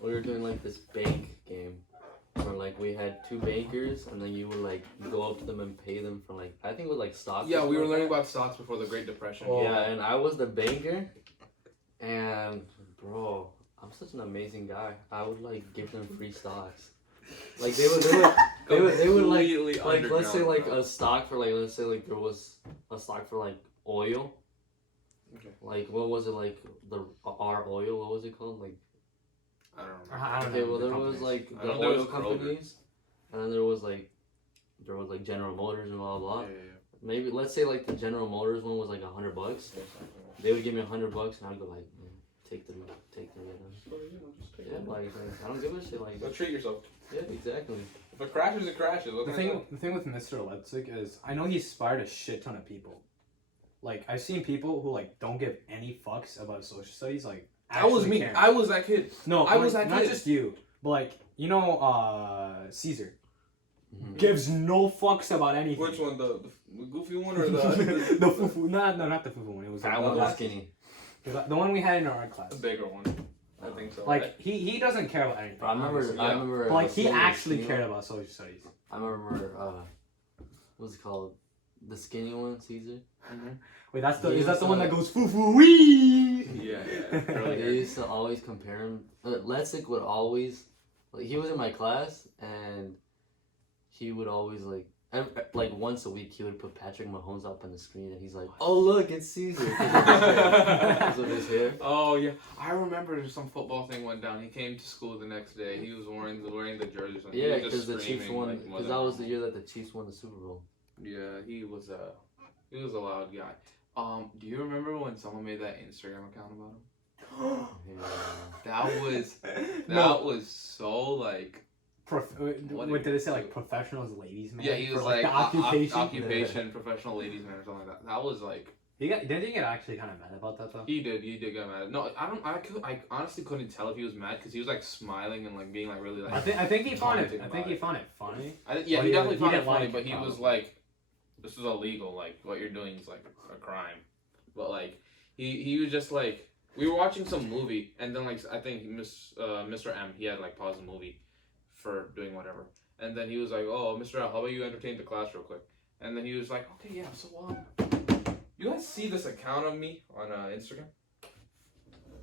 we were doing like this bank game where like we had two bankers and then you would like go up to them and pay them for like I think it was like stocks. Yeah, or we were something learning like about stocks before the Great Depression. that. Yeah, and I was the banker, and bro, I'm such an amazing guy. I would like give them free stocks. Like they would Completely like let's say underground, like bro. a stock for like let's say like there was a stock for like oil. Okay. Like what was it like the R oil? What was it called? Like I don't remember. I don't okay, know. well the there was companies. like I the know there was oil Kroger. companies, and then there was like General Motors and blah blah blah. Yeah. Maybe let's say like the General Motors one was like $100. They would give me $100 and I'd go like take the yeah, like I don't give a shit like So treat yourself. yeah, exactly. If it crashes, it crashes. What The can I do? thing with Mr. Leipzig is I know he inspired a shit ton of people. Like I've seen people who like don't give any fucks about social studies. Like That was actually me. care. I was that kid. No, I was that not kid. just you, but like you know, Caesar Mhm. gives no fucks about anything. Which one, the goofy one or the the fufu? No, not the fufu one. It was That the, one? one That's skinny. the one we had in our art class. the bigger one? I think so. Like he doesn't care about anything. I remember. obviously. I Yeah. remember. But like the he skinny- actually skinny cared one. about social studies. I remember. What's it called? The skinny one, Caesar. Wait, that's the He is that was, the one that uh, goes fufu wee? Yeah. Like, Really they used to always compare him. Lessig would always, like, he was in my class, and he would always, like once a week, he would put Patrick Mahomes up on the screen, and he's like, oh, look, it's Caesar. Because of his hair. Oh yeah, I remember some football thing went down. He came to school the next day. He was wearing the jersey. He Yeah, was just because the Chiefs screaming, won, like, because that was the year that the Chiefs won the Super Bowl. Yeah, he was a loud guy. Do you remember when someone made that Instagram account about him? Yeah. That was so like. What What did did it say? he Like do? professionals ladies man? Yeah, he was For, like the occupation. occupation, professional ladies man or something like that. That was like. Didn't he get actually kind of mad about that though? He did get mad. No, I honestly couldn't tell if he was mad because he was like smiling and like being like really like. I think he found it. taunting I think about he it. found it funny. Yeah, Well, he definitely found it didn't funny, like but it, he was probably. like, "This is illegal. Like, what you're doing is like a crime." But like, he was just like, we were watching some movie, and then like I think Mr. M, he had like paused the movie for doing whatever, and then he was like, "Oh, Mr. L, how about you entertain the class real quick?" And then he was like, "Okay, yeah. So you guys see this account of me on Instagram?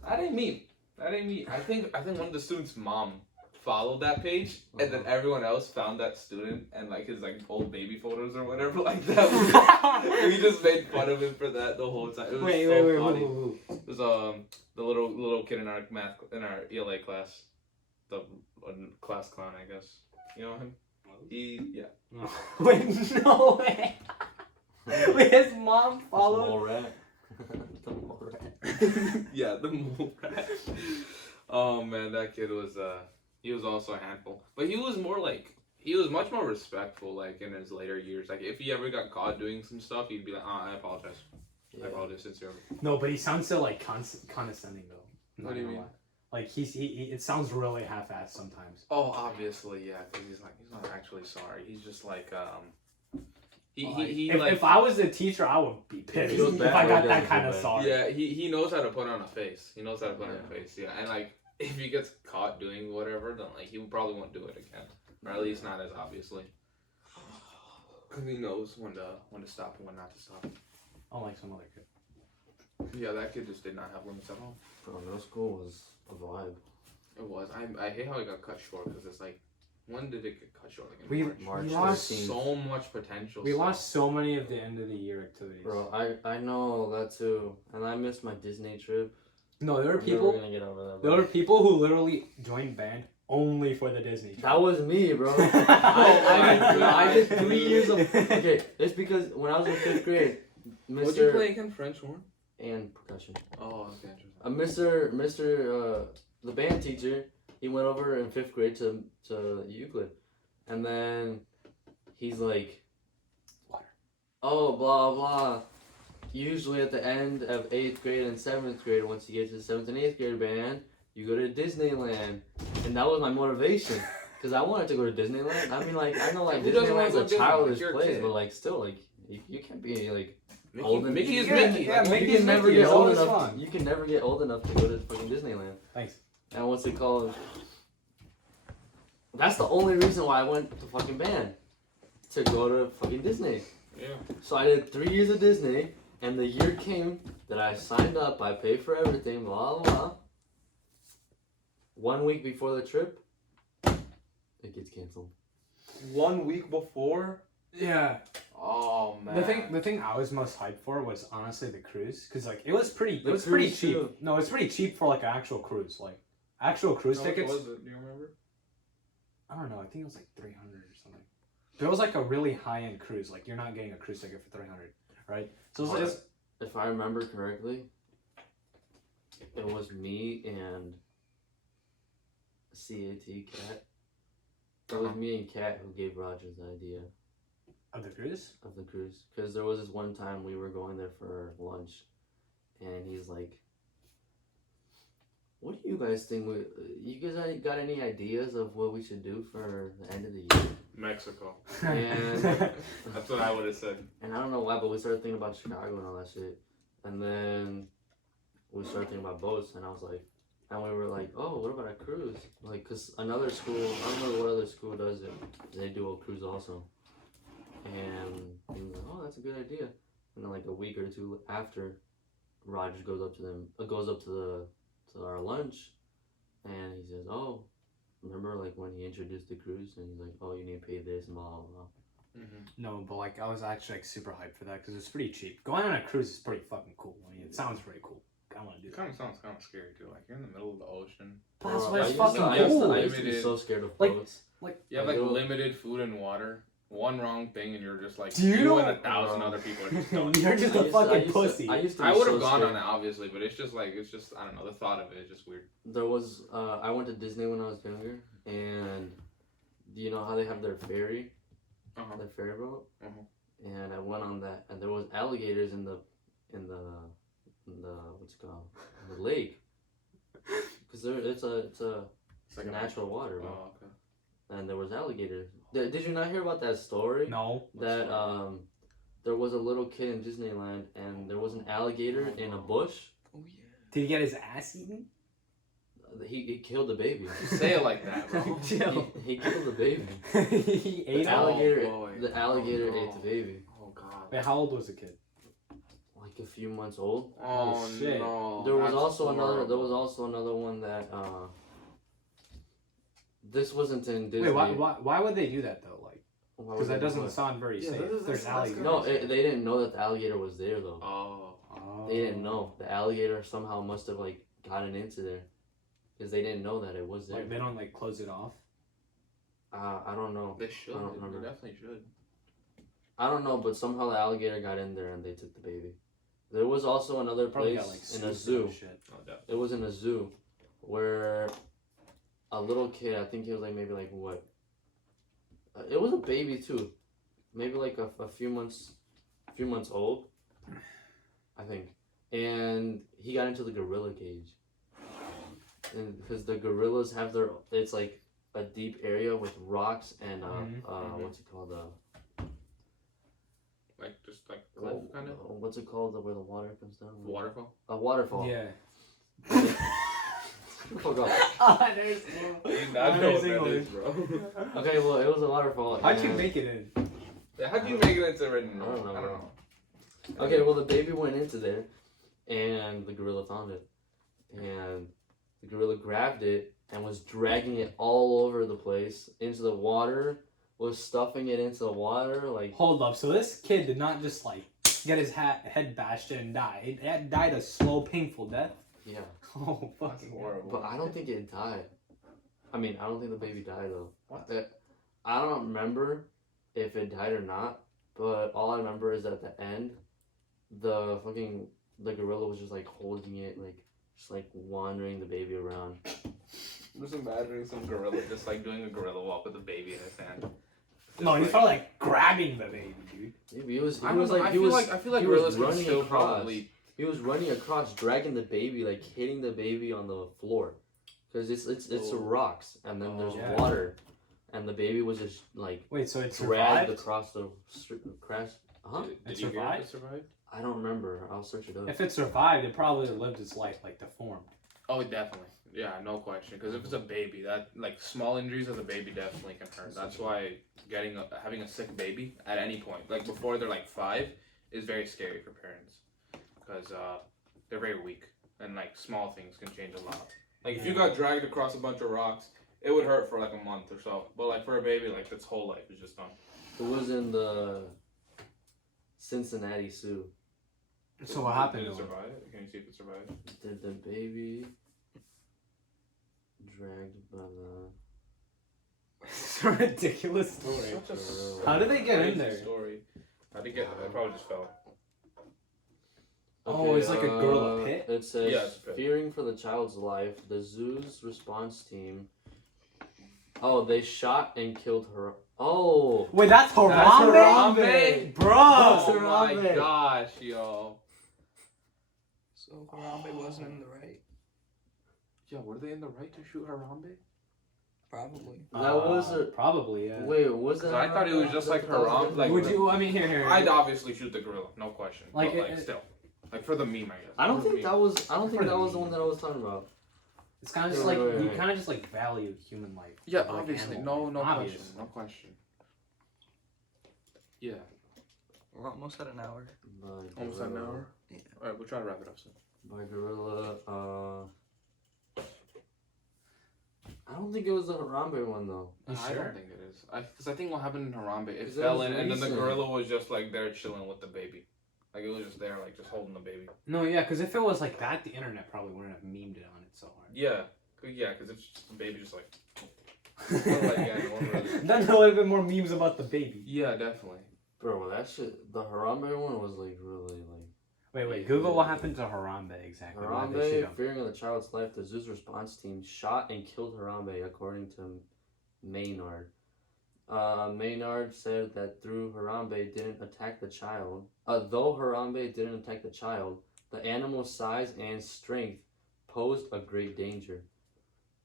That ain't me. That ain't me. I think one of the students' mom followed that page, and then everyone else found that student and like his like old baby photos or whatever like that. We just made fun of him for that the whole time. It was Wait, funny. who? It was the little kid in our ELA class, the class clown, I guess. You know him? Yeah. Wait, no way. Wait, his mom followed. Mole rat. The mole rat. Yeah, the mole rat. Oh man, that kid was he was also a handful. But he was much more respectful like in his later years. Like if he ever got caught doing some stuff, he'd be like, I apologize. Yeah. I apologize sincerely. No, but he sounds so like condescending though. What do you mean? Like he it sounds really half-assed sometimes. Oh, obviously, yeah, because he's not actually sorry. He's just like If I was the teacher, I would be pissed Feels if bad I when got he that doesn't kind feel of bad. sorry. yeah, he knows how to put on a face. He knows how to put on a face. Yeah, and like if he gets caught doing whatever, then like he probably won't do it again, or at least not as obviously. Because he knows when to stop and when not to stop. Unlike some other kid. Yeah, that kid just did not have limits at all. Bro, middle school was a vibe. It was. I hate how it got cut short because it's like, when did it get cut short? Like We in March. March lost 13th. So much potential. We still. lost so many of the end of the year activities. Bro, I know that too. And I missed my Disney trip. No, there were I'm people. never gonna get over that, There bro. were people who literally joined band only for the Disney. trip. That was me, bro. I I did 3 years of. Okay, it's because when I was in 5th grade, What'd you play Mr. again? French horn? and percussion. Oh, okay. Interesting. The band teacher, he went over in 5th grade to Euclid, and then he's like, oh, blah blah. Usually at the end of 8th grade and 7th grade, once you get to the 7th and 8th grade band, you go to Disneyland, and that was my motivation, because I wanted to go to Disneyland. I mean, like, I know like Who doesn't Disneyland's wanna go a to Disney? childish You're a place, kid. but like still like you can't be like. Mickey is Yeah, Mickey. yeah, Like, Mickey You is can never Mickey, get it's old always enough. fun. You can never get old enough to go to fucking Disneyland. Thanks. And what's it called? That's the only reason why I went to fucking band, to go to fucking Disney. Yeah. So I did 3 years of Disney, and the year came that I signed up. I paid for everything. Blah blah blah. 1 week before the trip, it gets canceled. 1 week before. Yeah. Oh man. The thing I was most hyped for was honestly the cruise, because like it was pretty The pretty cruise, cheap. too. No, it's pretty cheap for like an actual cruise. Like actual cruise How much tickets. was it? Do you remember? I don't know. I think it was like 300 or something. There was like a really high end cruise. Like you're not getting a cruise ticket for 300, right? So it was, If I remember correctly, it was me and Cat. It was me and Cat who gave Rogers the idea of the cruise. of the cruise. Because there was this one time we were going there for lunch, and he's like, what do you guys think? You guys got any ideas of what we should do for the end of the year? Mexico. And That's what I would have said. And I don't know why, but we started thinking about Chicago and all that shit. And then we started thinking about boats, and I was like, and we were like, oh, what about a cruise? Like, cause another school, I don't know what other school does it. They do a cruise also. And he was like, oh, that's a good idea. And then like a week or two after, Rogers goes up to our lunch, and he says, oh, remember like when he introduced the cruise, and he's like, oh, you need to pay this and blah blah blah. Mm-hmm. No, but like I was actually like super hyped for that because it's pretty cheap. Going on a cruise is pretty fucking cool. I mean, it sounds pretty cool. I want to do It that. kind of sounds kind of scary too. Like you're in the middle of the ocean. But that's Bro, why I it's used to- fucking I used to- cool. I used to be Limited. so scared of Like- boats. You have like Like, limited food and water. One wrong thing and you're just like Do you you know- and 1,000 other people are just done. You're just I a used to- fucking pussy. I used to be I would have so gone scared. on it obviously, but it's just I don't know, the thought of it is just weird. There was I went to Disney when I was younger, and do you know how they have their ferry, Uh-huh. their ferry boat? Uh-huh. And I went on that, and there was alligators in the in the what's it called, in the lake, because it's like a natural water, bro. Oh, okay. And there was alligators. Did you not hear about that story? No. That there was a little kid in Disneyland and there was an alligator in a bush. Oh yeah. Did he get his ass eaten? He killed the baby. Say it like that, bro. he killed the baby. He ate The it. alligator, boy. the alligator Oh, no. ate the baby. Oh god. Wait, how old was the kid? Like a few months old. Oh shit. no. There was that's also horrible. another one that this wasn't in Disney. Wait, why would they do that though? Like, Why because would that they do doesn't what? sound very Yeah, safe. that is- There's that's alligators. No, they didn't know that the alligator was there though. Oh. Oh. They didn't know. The alligator somehow must have like gotten into there, because they didn't know that it was there. Like they don't like close it off. I don't know. They should. I don't They remember. definitely should. I don't know, but somehow the alligator got in there and they took the baby. There was also another Probably place got like in a sued or zoo. Shit. Oh, definitely. It was in a zoo where a little kid, I think he was like maybe like what? It was a baby too, maybe like a few months old, I think. And he got into the gorilla cage, and because the gorillas have it's like a deep area with rocks and what's it called, Like just like cliff kind of what's it called, where the water comes down? waterfall. A waterfall. Yeah. Fuck off. There's I know what English. that is, bro. Okay, well it was a waterfall. How'd you and- make it in? How'd you make it into written? I don't know, I don't bro. know. Okay, well the baby went into there, and the gorilla found it, and the gorilla grabbed it and was dragging it all over the place into the water, was stuffing it into the water like. Hold up. So this kid did not just like get his head bashed in and die. It died a slow, painful death. Yeah, Oh That's fucking horrible. but I don't think it died. I mean, I don't think the baby died though. What? I don't remember if it died or not, but all I remember is that at the end, the gorilla was just like holding it, like just like wandering the baby around. Just imagining some gorilla just like doing a gorilla walk with a baby in his hand. No, he's Just, probably like grabbing the baby, dude. Maybe it was. I He don't was know, like. I He feel was. like I feel like he was gorillas can running still across. probably. He was running across, dragging the baby, like hitting the baby on the floor, because it's Oh. rocks, and then there's Yeah. water, and the baby was just like Wait, so it dragged survived? across the crash. Huh? Did It you hear survived? it survived? I don't remember. I'll search it up. If it survived, it probably lived its life like deformed. Oh, definitely. Yeah, no question. Because if it's a baby, that like small injuries as a baby definitely can hurt. That's why having a sick baby at any point, like before they're like 5, is very scary for parents. Because they're very weak, and like small things can change a lot. Like if you got dragged across a bunch of rocks, it would hurt for like a month or so. But like for a baby, like its whole life is just done. It was in the Cincinnati Zoo. So what happened Did it to him? survive? Can you see if it survived? Did the baby dragged by the It's a ridiculous story. Such a gorilla? How did they get in crazy there? Story. How did they get? They probably just fell. Oh, it's like a gorilla pit? It says, Yeah, it's a pit. fearing for the child's life, the zoo's response team. Oh, they shot and killed her. Oh, Wait, that's Harambe? Harambe? Bro! Oh my Harambe. gosh, yo. So Harambe wasn't in the right. Yeah, were they in the right to shoot Harambe? Probably. that was a. Probably, yeah. Wait, was that? 'Cause I thought it was just like Harambe, like- Would you, I mean, here. I'd obviously shoot the gorilla, no question. Like, But it- still. Like for the meme, I guess. I don't For the think meme. that was. I don't think For that the was the one that I was talking about. It's kind of just Wait, like, wait, you wait. kind of just like value human life. Yeah, like obviously. animal No life. question. Obvious. No question. Yeah. We're almost at an hour. By Almost an gorilla- hour? Yeah. Alright, we'll try to wrap it up soon. By gorilla. I don't think it was the Harambe one though. You I sure? don't think it is. Because I think what happened in Harambe, it 'Cause that fell was in, and then the recent. gorilla was just like there chilling with the baby. Like it was just there, like just holding the baby. No, yeah, because if it was like that, the internet probably wouldn't have memed it on it so hard. Yeah. Yeah, because it's just the baby just like. Well, like, yeah, no one really- Then there would have been more memes about the baby. Yeah, definitely. Bro, that shit. The Harambe one was like really like. Wait, Google what happened to Harambe exactly. Why did they shoot Harambe, him? fearing of the child's life, the zoo's response team shot and killed Harambe, according to Maynard. Maynard said that through Harambe didn't attack the child. Though Harambe didn't attack the child, the animal's size and strength posed a great danger.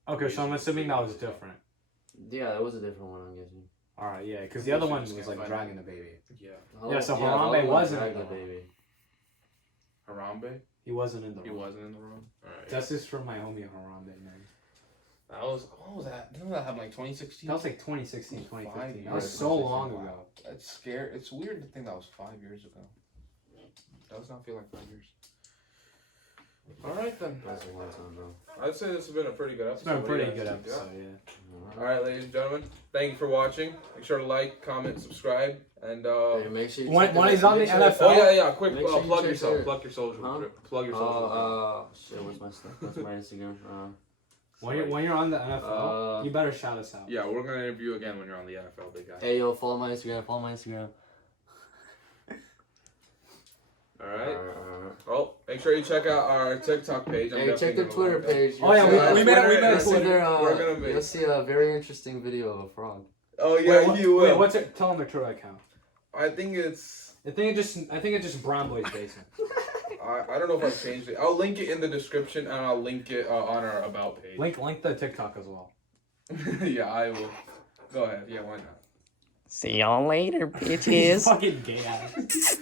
Okay, so I'm assuming that was different. Yeah, that was a different one, I'm guessing. Alright, yeah, because the other one was like dragging the baby. Yeah. Yeah, so the Harambe other one wasn't dragged the the baby. Harambe? He wasn't in the He room. wasn't in the room? Alright. That's just from my homie Harambe, man. That was, what was that? Didn't that happen like 2016? That was like 2016, 2015. That was years. so long ago. It's scary. It's weird to think that was 5 years ago. That does not feel like 5 years. Alright then. That's a long time, bro. I'd say this has been a pretty good It's episode. been a pretty What do you good guys think? episode, yeah. Alright, ladies and gentlemen. Thank you for watching. Make sure to like, comment, subscribe, and Hey, make sure you When- check when the- he's on make the sure- NFL. oh yeah, quick Make sure you plug check yourself. their- Plug your social. Huh? Plug your social. Shit, what's my stuff? What's my Instagram? When you're on the NFL, you better shout us out. Yeah, we're gonna interview you again when you're on the NFL, big guy. Hey, yo, follow my Instagram. Follow my Instagram. Alright. Well, make sure you check out our TikTok page. I'm Hey, check definitely their gonna Twitter link that. page. Oh, yeah, You'll we see, made a Twitter, you'll see Twitter. their, We're gonna make- you'll see a very interesting video of a frog. Oh yeah, Wait, you will. Wait, what's it? Tell them their Twitter account. I think it's. I think it's just Brown Boy's basement. I don't know if I've changed it. I'll link it in the description and I'll link it on our about page. Link the TikTok as well. Yeah, I will. Go ahead. Yeah, why not? See y'all later, bitches. Fucking gay ass.